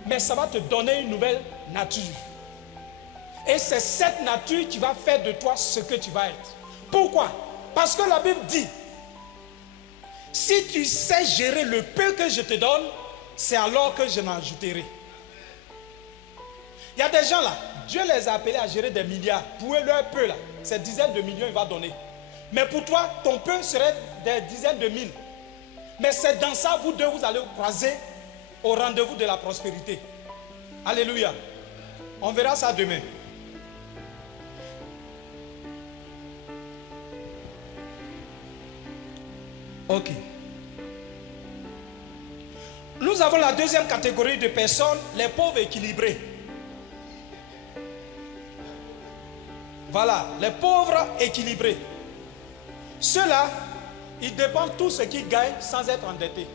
mais ça va te donner une nouvelle nature. Et c'est cette nature qui va faire de toi ce que tu vas être. Pourquoi? Parce que la Bible dit, si tu sais gérer le peu que je te donne, c'est alors que je n'ajouterai. Il y a des gens là, Dieu les a appelés à gérer des milliards. Pour eux, leur peu là, c'est dizaines de millions il va donner. Mais pour toi, ton peu serait des dizaines de mille. Mais c'est dans ça, vous deux, vous allez vous croiser au rendez-vous de la prospérité. Alléluia. On verra ça demain. Ok. Nous avons la deuxième catégorie de personnes, les pauvres équilibrés. Voilà, les pauvres équilibrés. Ceux-là, ils dépensent tout ce qu'ils gagnent sans être endettés.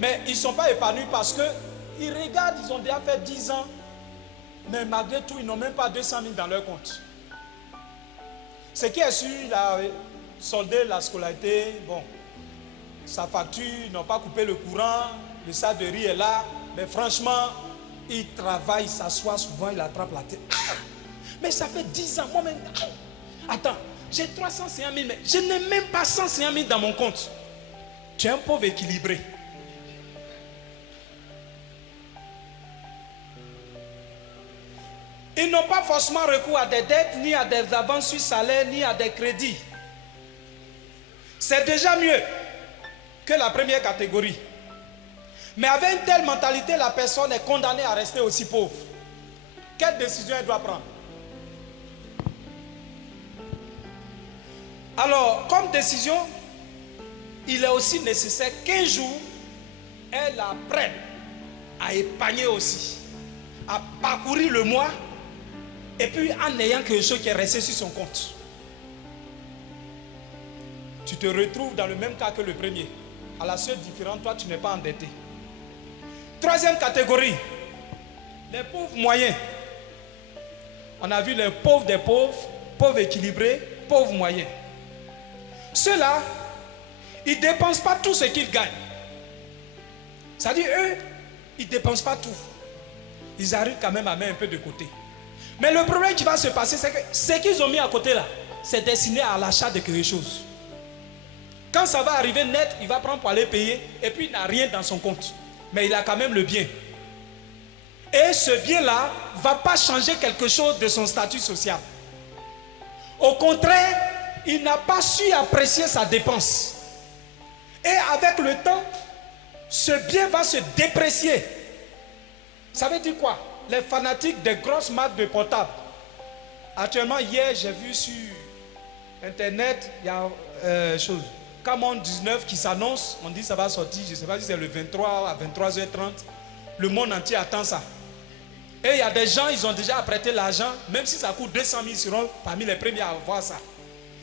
Mais ils ne sont pas épanouis parce qu'ils regardent, ils ont déjà fait 10 ans, mais malgré tout, ils n'ont même pas 200 000 dans leur compte. Ce qui est sûr, il a soldé la scolarité, bon, sa facture, ils n'ont pas coupé le courant, le sac de riz est là, mais franchement, il travaille, il s'assoit souvent, il attrape la tête. Ah, mais ça fait 10 ans, moi-même. Attends, j'ai 350 000, mais je n'ai même pas 150 000 dans mon compte. Tu es un pauvre équilibré. Ils n'ont pas forcément recours à des dettes, ni à des avances sur salaire, ni à des crédits. C'est déjà mieux que la première catégorie. Mais avec une telle mentalité, la personne est condamnée à rester aussi pauvre. Quelle décision elle doit prendre? Alors, comme décision, il est aussi nécessaire qu'un jour, elle apprenne à épargner aussi, à parcourir le mois, et puis en ayant quelque chose qui est resté sur son compte. Tu te retrouves dans le même cas que le premier. À la seule différence, toi, tu n'es pas endetté. Troisième catégorie, les pauvres moyens. On a vu les pauvres des pauvres, pauvres équilibrés, pauvres moyens. Ceux-là, ils ne dépensent pas tout ce qu'ils gagnent. C'est-à-dire, eux, ils ne dépensent pas tout. Ils arrivent quand même à mettre un peu de côté. Mais le problème qui va se passer, c'est que ce qu'ils ont mis à côté là, c'est destiné à l'achat de quelque chose. Quand ça va arriver net, il va prendre pour aller payer et puis il n'a rien dans son compte. Mais il a quand même le bien. Et ce bien-là ne va pas changer quelque chose de son statut social. Au contraire, il n'a pas su apprécier sa dépense. Et avec le temps, ce bien va se déprécier. Ça veut dire quoi? Les fanatiques des grosses marques de portables. Actuellement, hier, j'ai vu sur Internet, il y a chose. Camon 19 qui s'annonce, on dit que ça va sortir, je ne sais pas si c'est le 23 à 23h30. Le monde entier attend ça. Et il y a des gens, ils ont déjà prêté l'argent, même si ça coûte 200 000, ils seront parmi les premiers à avoir ça.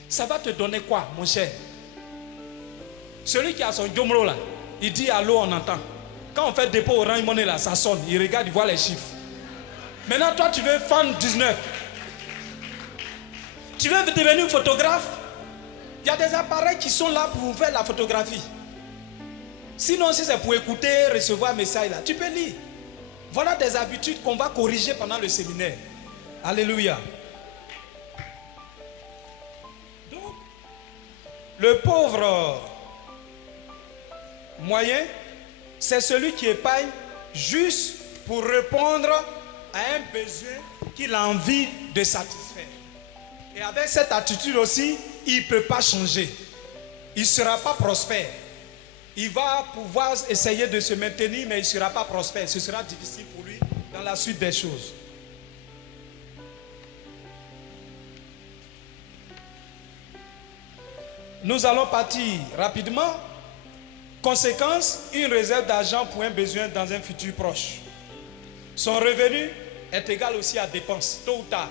Ça va te donner quoi, mon cher? Celui qui a son jomro là, il dit allô, on entend. Quand on fait dépôt au Orange Money là, ça sonne, il regarde, il voit les chiffres. Maintenant, toi, tu veux fan 19. Tu veux devenir photographe? Il y a des appareils qui sont là pour faire la photographie. Sinon, si c'est pour écouter, recevoir un message là, tu peux lire. Voilà des habitudes qu'on va corriger pendant le séminaire. Alléluia. Donc, le pauvre moyen, c'est celui qui épargne juste pour répondre à un besoin qu'il a envie de satisfaire. Et avec cette attitude aussi, il ne peut pas changer. Il ne sera pas prospère. Il va pouvoir essayer de se maintenir, mais il ne sera pas prospère. Ce sera difficile pour lui dans la suite des choses. Nous allons partir rapidement. Conséquence, une réserve d'argent pour un besoin dans un futur proche. Son revenu est égal aussi à dépenses, tôt ou tard.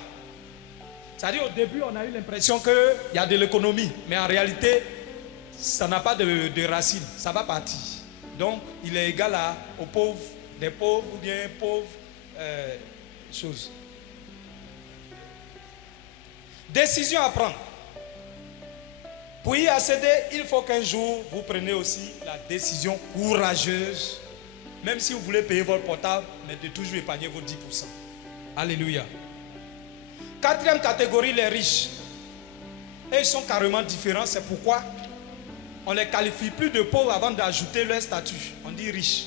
C'est-à-dire au début, on a eu l'impression qu'il y a de l'économie, mais en réalité, ça n'a pas de racines, ça va partir. Donc, il est égal aux pauvres, des pauvres ou bien pauvres choses. Décision à prendre. Pour y accéder, il faut qu'un jour, vous preniez aussi la décision courageuse, même si vous voulez payer votre portable, mais de toujours épargner vos 10%. Alléluia. Quatrième catégorie, les riches. Et ils sont carrément différents, c'est pourquoi on ne les qualifie plus de pauvres avant d'ajouter leur statut. On dit riches.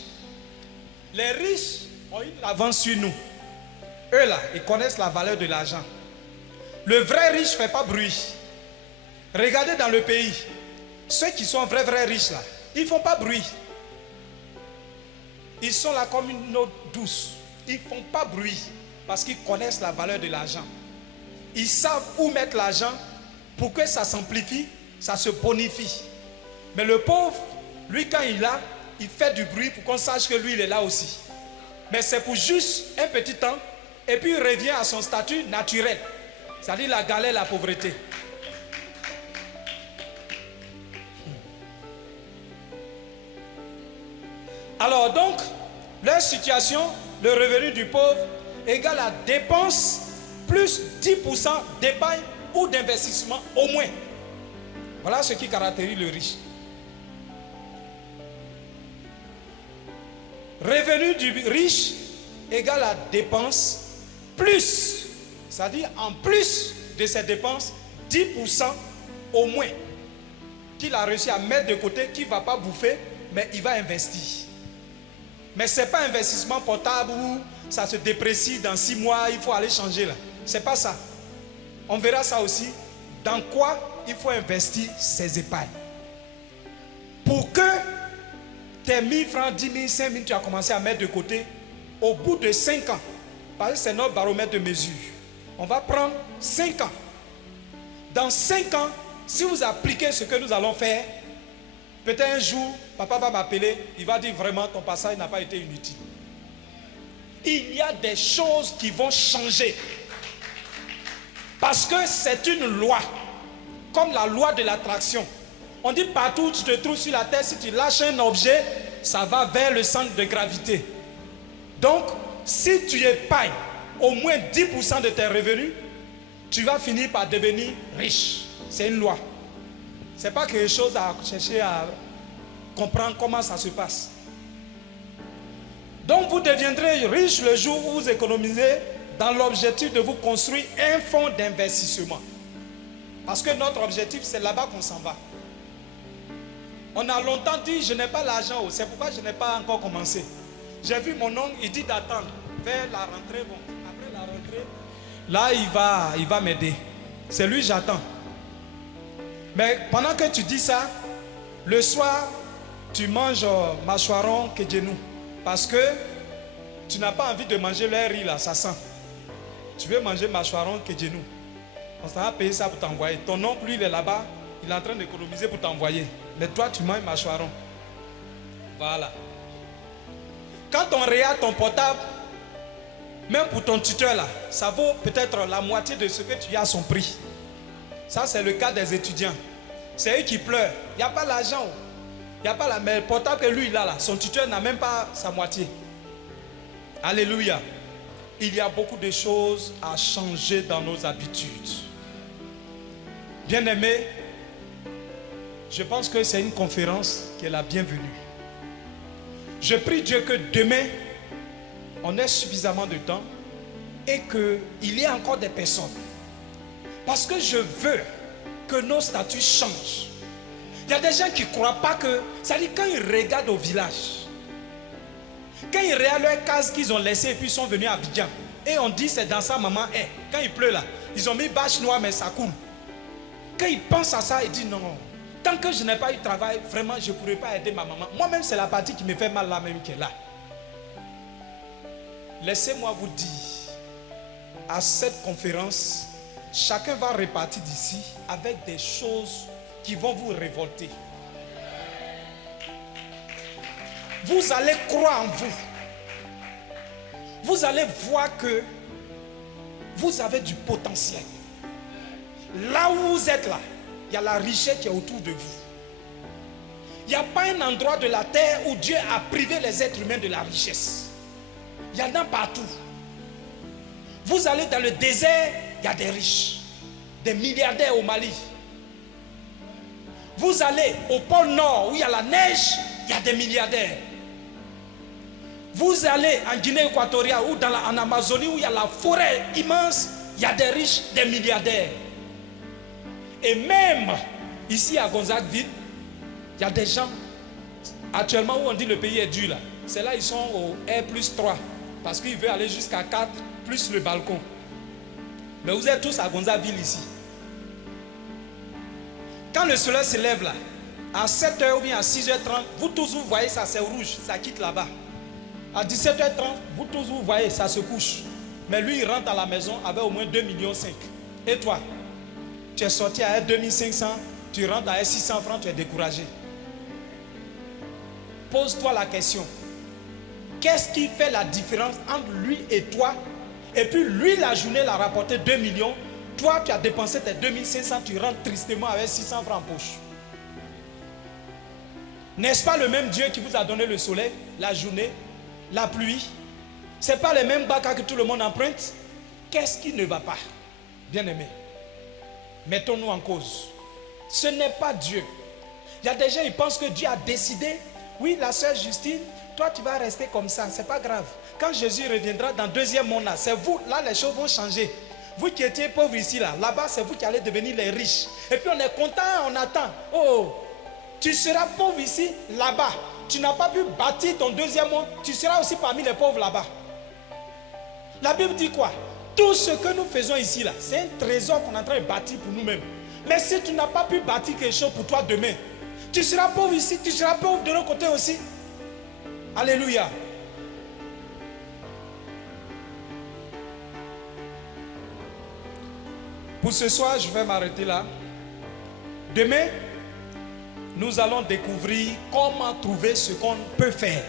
Les riches ont une avance sur nous. Eux là, ils connaissent la valeur de l'argent. Le vrai riche ne fait pas bruit. Regardez dans le pays, ceux qui sont vrais riches là, ils ne font pas bruit. Ils sont là comme une eau douce. Ils ne font pas bruit parce qu'ils connaissent la valeur de l'argent. Ils savent où mettre l'argent pour que ça s'amplifie, ça se bonifie. Mais le pauvre, lui quand il est là, il fait du bruit pour qu'on sache que lui il est là aussi. Mais c'est pour juste un petit temps et puis il revient à son statut naturel. C'est-à-dire la galère, la pauvreté. Alors donc, leur situation, le revenu du pauvre égale à dépense plus 10% d'épargne ou d'investissement au moins. Voilà ce qui caractérise le riche. Revenu du riche égale à dépense plus, c'est-à-dire en plus de ses dépenses, 10% au moins qu'il a réussi à mettre de côté, qu'il ne va pas bouffer, mais il va investir. Mais ce n'est pas un investissement portable où ça se déprécie dans 6 mois, il faut aller changer là. Ce n'est pas ça. On verra ça aussi. Dans quoi il faut investir ses épargnes. Pour que tes 1000 francs, 10 000, 5 000, tu as commencé à mettre de côté, au bout de 5 ans, parce que c'est notre baromètre de mesure, on va prendre 5 ans. Dans 5 ans, si vous appliquez ce que nous allons faire, peut-être un jour, papa va m'appeler, il va dire vraiment ton passage n'a pas été inutile. il y a des choses qui vont changer. Parce que c'est une loi, comme la loi de l'attraction. On dit partout où tu te trouves sur la terre, si tu lâches un objet, ça va vers le centre de gravité. Donc, si tu épargnes au moins 10% de tes revenus, tu vas finir par devenir riche. C'est une loi. Ce n'est pas quelque chose à chercher à comprendre comment ça se passe. Donc vous deviendrez riche le jour où vous économisez dans l'objectif de vous construire un fonds d'investissement. Parce que notre objectif, c'est là-bas qu'on s'en va. On a longtemps dit, je n'ai pas l'argent, c'est pourquoi je n'ai pas encore commencé. J'ai vu mon oncle, il dit d'attendre vers la rentrée. Bon, après la rentrée, là il va m'aider. C'est lui, j'attends. Mais pendant que tu dis ça, le soir, tu manges mâchoiron kedjenou. Parce que tu n'as pas envie de manger le riz là, ça sent. Tu veux manger mâchoiron kedjenou. On s'en va payer ça pour t'envoyer. Ton oncle, lui, il est là-bas, il est en train d'économiser pour t'envoyer. Mais toi, tu manges mâchoiron. Voilà. Quand on regarde ton portable, même pour ton tuteur là, ça vaut peut-être la moitié de ce que tu as à son prix. Ça, c'est le cas des étudiants. C'est eux qui pleurent. Il n'y a pas l'argent. Il n'y a pas la... Mais le portable que lui, il a là, son tuteur n'a même pas sa moitié. Alléluia. Il y a beaucoup de choses à changer dans nos habitudes. Bien-aimés, je pense que c'est une conférence qui est la bienvenue. Je prie Dieu que demain, on ait suffisamment de temps et qu'il y ait encore des personnes. Parce que je veux que nos statuts changent. Il y a des gens qui ne croient pas que... C'est-à-dire quand ils regardent au village, quand ils regardent leur case qu'ils ont laissée et puis ils sont venus à Abidjan, et on dit c'est dans ça maman est. Quand il pleut là, ils ont mis bâche noire mais ça coule. Quand ils pensent à ça, ils disent non, tant que je n'ai pas eu de travail, vraiment je ne pourrais pas aider ma maman. Moi-même c'est la partie qui me fait mal là même qui est là. Laissez-moi vous dire, à cette conférence, chacun va repartir d'ici avec des choses qui vont vous révolter. Vous allez croire en vous. Vous allez voir que vous avez du potentiel. Là où vous êtes là, il y a la richesse qui est autour de vous. Il n'y a pas un endroit de la terre où Dieu a privé les êtres humains de la richesse. Il y en a partout. Vous allez dans le désert, il y a des riches, des milliardaires au Mali. Vous allez au pôle Nord où il y a la neige, il y a des milliardaires. Vous allez en Guinée équatoriale ou en Amazonie où il y a la forêt immense, il y a des riches, des milliardaires. Et même ici à Gonzagueville, il y a des gens, actuellement où on dit le pays est dur là, c'est là ils sont au R+3 parce qu'ils veulent aller jusqu'à 4 plus le balcon. Mais vous êtes tous à Gonzagueville ici. Quand le soleil se lève là, à 7h ou bien à 6h30, vous tous vous voyez ça c'est rouge, ça quitte là-bas. À 17h30, vous tous vous voyez ça se couche. Mais lui il rentre à la maison avec au moins 2,5 millions. Et toi, tu es sorti à 2,500, tu rentres à 600 francs, tu es découragé. Pose-toi la question. Qu'est-ce qui fait la différence entre lui et toi? Et puis lui la journée il a rapporté 2 millions. Toi tu as dépensé tes 2500, tu rentres tristement avec 600 francs en poche. N'est-ce pas le même Dieu qui vous a donné le soleil, la journée, la pluie? Ce n'est pas les mêmes bacs que tout le monde emprunte? Qu'est-ce qui ne va pas? Bien-aimés, mettons-nous en cause. Ce n'est pas Dieu. Il y a des gens qui pensent que Dieu a décidé. Oui, la sœur Justine, toi tu vas rester comme ça, c'est pas grave. Quand Jésus reviendra dans le deuxième monde, c'est vous, là les choses vont changer. Vous qui étiez pauvres ici, là-bas c'est vous qui allez devenir les riches. Et puis on est content, on attend. Oh, tu seras pauvre ici, là-bas. Tu n'as pas pu bâtir ton deuxième monde, tu seras aussi parmi les pauvres là-bas. La Bible dit quoi? Tout ce que nous faisons ici, là, c'est un trésor qu'on est en train de bâtir pour nous-mêmes. Mais si tu n'as pas pu bâtir quelque chose pour toi demain, tu seras pauvre ici, tu seras pauvre de l'autre côté aussi. Alléluia. Pour ce soir, je vais m'arrêter là. Demain, nous allons découvrir comment trouver ce qu'on peut faire.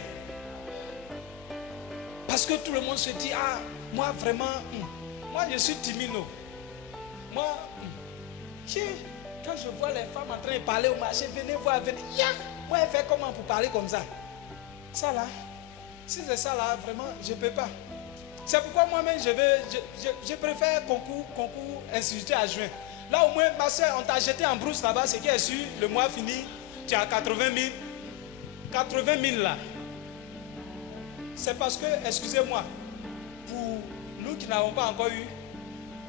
Parce que tout le monde se dit, ah, moi vraiment, moi je suis timide. Moi, quand je vois les femmes en train de parler au marché, venez voir, venez. Moi, elle fait comment pour parler comme ça? Ça là, si c'est ça là, vraiment, je ne peux pas. C'est pourquoi moi-même, je préfère concours institut à juin. Là au moins, ma soeur, on t'a jeté en brousse là-bas, ce qui est sûr, le mois fini, tu as 80 000. 80 000 là. C'est parce que, excusez-moi, pour nous qui n'avons pas encore eu,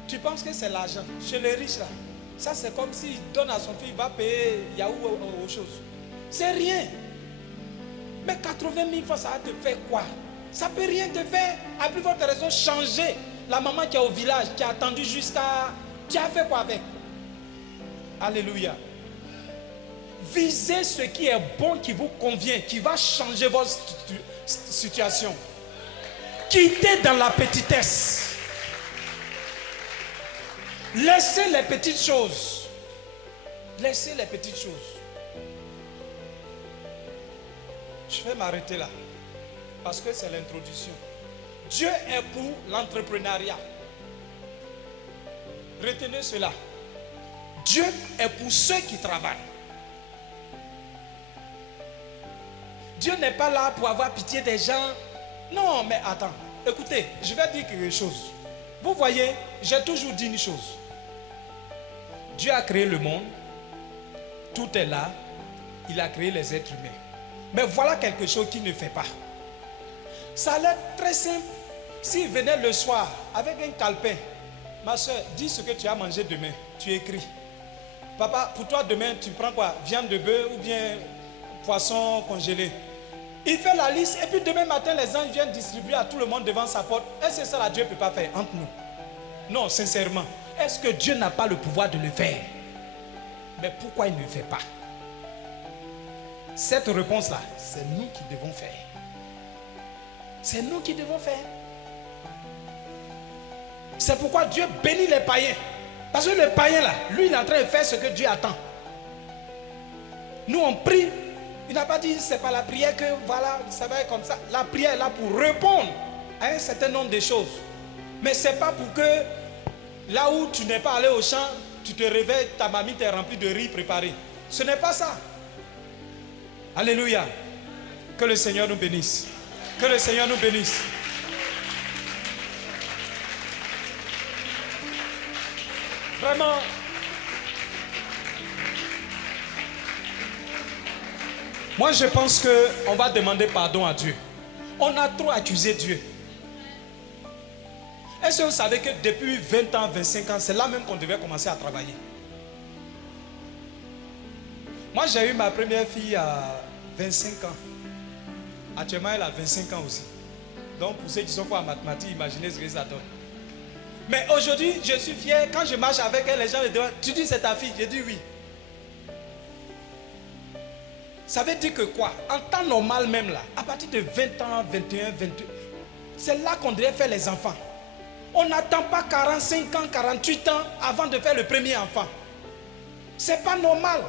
tu penses que c'est l'argent. Chez les riches là, ça c'est comme s'il donne à son fils, il va payer Yahoo ou autre chose. C'est rien. Mais 80 000 fois, ça va te faire quoi? Ça ne peut rien te faire. À plus forte raison, changer la maman qui est au village, qui a attendu jusqu'à... Tu as fait quoi avec? Alléluia. Visez ce qui est bon, qui vous convient, qui va changer votre situation. Quittez dans la petitesse. Laissez les petites choses. Laissez les petites choses. Je vais m'arrêter là. Parce que c'est l'introduction. Dieu est pour l'entrepreneuriat. Retenez cela. Dieu est pour ceux qui travaillent. Dieu n'est pas là pour avoir pitié des gens. Non, mais attends. Écoutez, je vais dire quelque chose. Vous voyez, j'ai toujours dit une chose. Dieu a créé le monde. Tout est là. Il a créé les êtres humains. Mais voilà quelque chose qu'il ne fait pas. Ça a l'air très simple. S'il venait le soir avec un calepin, ma soeur, dis ce que tu as mangé demain. Tu écris. Papa, pour toi demain, tu prends quoi? Viande de bœuf ou bien poisson congelé. Il fait la liste et puis demain matin, les anges viennent distribuer à tout le monde devant sa porte. Est-ce que ça, là, Dieu ne peut pas faire entre nous? Non, sincèrement. Est-ce que Dieu n'a pas le pouvoir de le faire? Mais pourquoi il ne le fait pas? Cette réponse-là, c'est nous qui devons faire. C'est nous qui devons faire. C'est pourquoi Dieu bénit les païens. Parce que le païen là, lui il est en train de faire ce que Dieu attend. Nous on prie. Il n'a pas dit c'est pas la prière que voilà, ça va être comme ça. La prière est là pour répondre à un certain nombre de choses. Mais ce n'est pas pour que là où tu n'es pas allé au champ, tu te réveilles, ta mamie t'est remplie de riz préparé. Ce n'est pas ça. Alléluia. Que le Seigneur nous bénisse. Que le Seigneur nous bénisse. Vraiment. Moi, je pense qu'on va demander pardon à Dieu. On a trop accusé Dieu. Est-ce que vous savez que depuis 20 ans, 25 ans, c'est là même qu'on devait commencer à travailler? Moi, j'ai eu ma première fille à 25 ans. Actuellement, elle a 25 ans aussi. Donc, pour ceux qui sont forts en mathématiques, imaginez ce que ça donne. Mais aujourd'hui, je suis fier. Quand je marche avec elle, les gens me demandent, tu dis c'est ta fille? Je dis oui. Ça veut dire que quoi? En temps normal même là, à partir de 20 ans, 21, 22, c'est là qu'on devrait faire les enfants. On n'attend pas 45 ans, 48 ans avant de faire le premier enfant. C'est pas normal.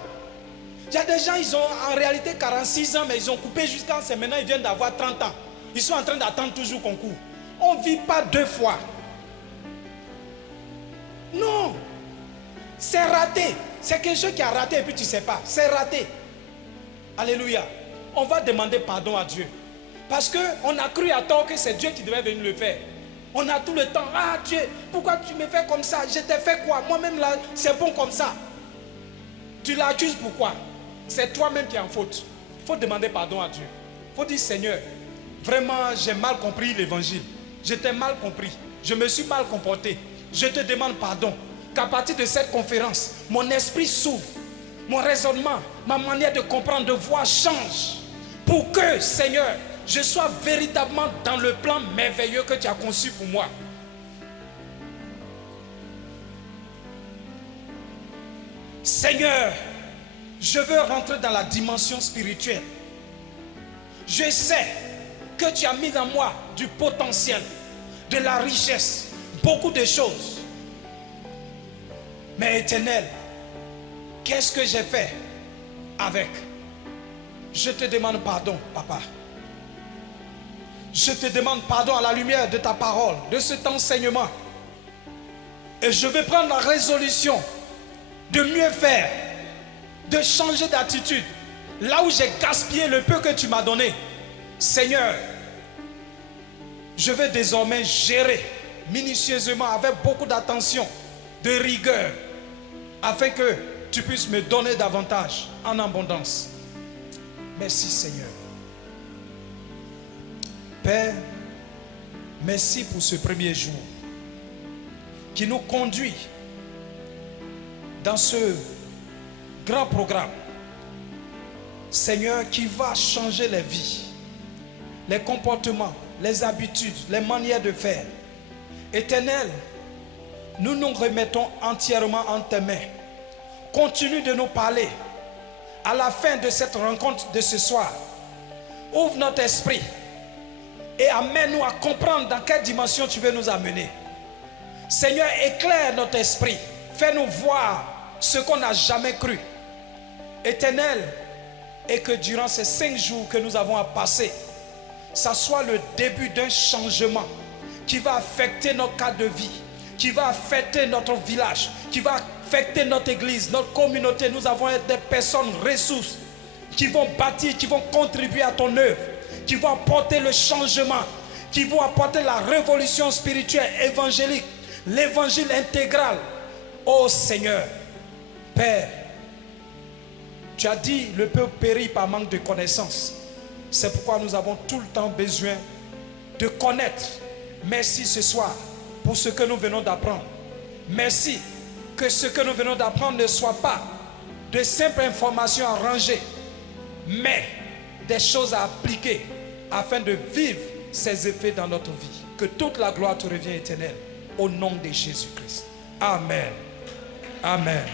Il y a des gens, ils ont en réalité 46 ans, mais ils ont coupé jusqu'à c'est maintenant, ils viennent d'avoir 30 ans. Ils sont en train d'attendre toujours concours. On ne vit pas deux fois. Non. C'est raté. C'est quelque chose qui a raté et puis tu ne sais pas. C'est raté. Alléluia. On va demander pardon à Dieu. Parce qu'on a cru à tort que c'est Dieu qui devait venir le faire. On a tout le temps. Ah Dieu, pourquoi tu me fais comme ça? Je t'ai fait quoi? Moi-même là, c'est bon comme ça. Tu l'accuses pourquoi? C'est toi-même qui es en faute. Il faut demander pardon à Dieu. Il faut dire Seigneur, vraiment j'ai mal compris l'évangile. Je t'ai mal compris. Je me suis mal comporté. Je te demande pardon. Qu'à partir de cette conférence, mon esprit s'ouvre. Mon raisonnement, ma manière de comprendre, de voir change. Pour que, Seigneur, je sois véritablement dans le plan merveilleux que tu as conçu pour moi. Seigneur, je veux rentrer dans la dimension spirituelle. Je sais que tu as mis en moi du potentiel, de la richesse, beaucoup de choses. Mais Éternel, qu'est-ce que j'ai fait avec? Je te demande pardon, papa. je te demande pardon à la lumière de ta parole, de cet enseignement. Et je vais prendre la résolution de mieux faire, de changer d'attitude. Là où j'ai gaspillé le peu que tu m'as donné, Seigneur, je vais désormais gérer minutieusement, avec beaucoup d'attention, de rigueur, afin que tu puisses me donner davantage en abondance. Merci Seigneur. Père, merci pour ce premier jour qui nous conduit dans ce grand programme, Seigneur, qui va changer les vies, les comportements, les habitudes, les manières de faire. Éternel, nous nous remettons entièrement en tes mains. Continue de nous parler. À la fin de cette rencontre de ce soir, ouvre notre esprit et amène-nous à comprendre dans quelle dimension tu veux nous amener. Seigneur, éclaire notre esprit. Fais-nous voir ce qu'on n'a jamais cru. Éternel, et que durant ces 5 jours que nous avons à passer, ça soit le début d'un changement qui va affecter notre cadre de vie, qui va affecter notre village, qui va affecter notre église, notre communauté. Nous avons des personnes ressources qui vont bâtir, qui vont contribuer à ton œuvre, qui vont apporter le changement, qui vont apporter la révolution spirituelle, évangélique, l'évangile intégral. Oh Seigneur, Père, tu as dit le peuple périt par manque de connaissance. C'est pourquoi nous avons tout le temps besoin de connaître. Merci ce soir pour ce que nous venons d'apprendre. Merci que ce que nous venons d'apprendre ne soit pas de simples informations à ranger, mais des choses à appliquer afin de vivre ces effets dans notre vie. Que toute la gloire te revienne éternelle au nom de Jésus-Christ. Amen. Amen.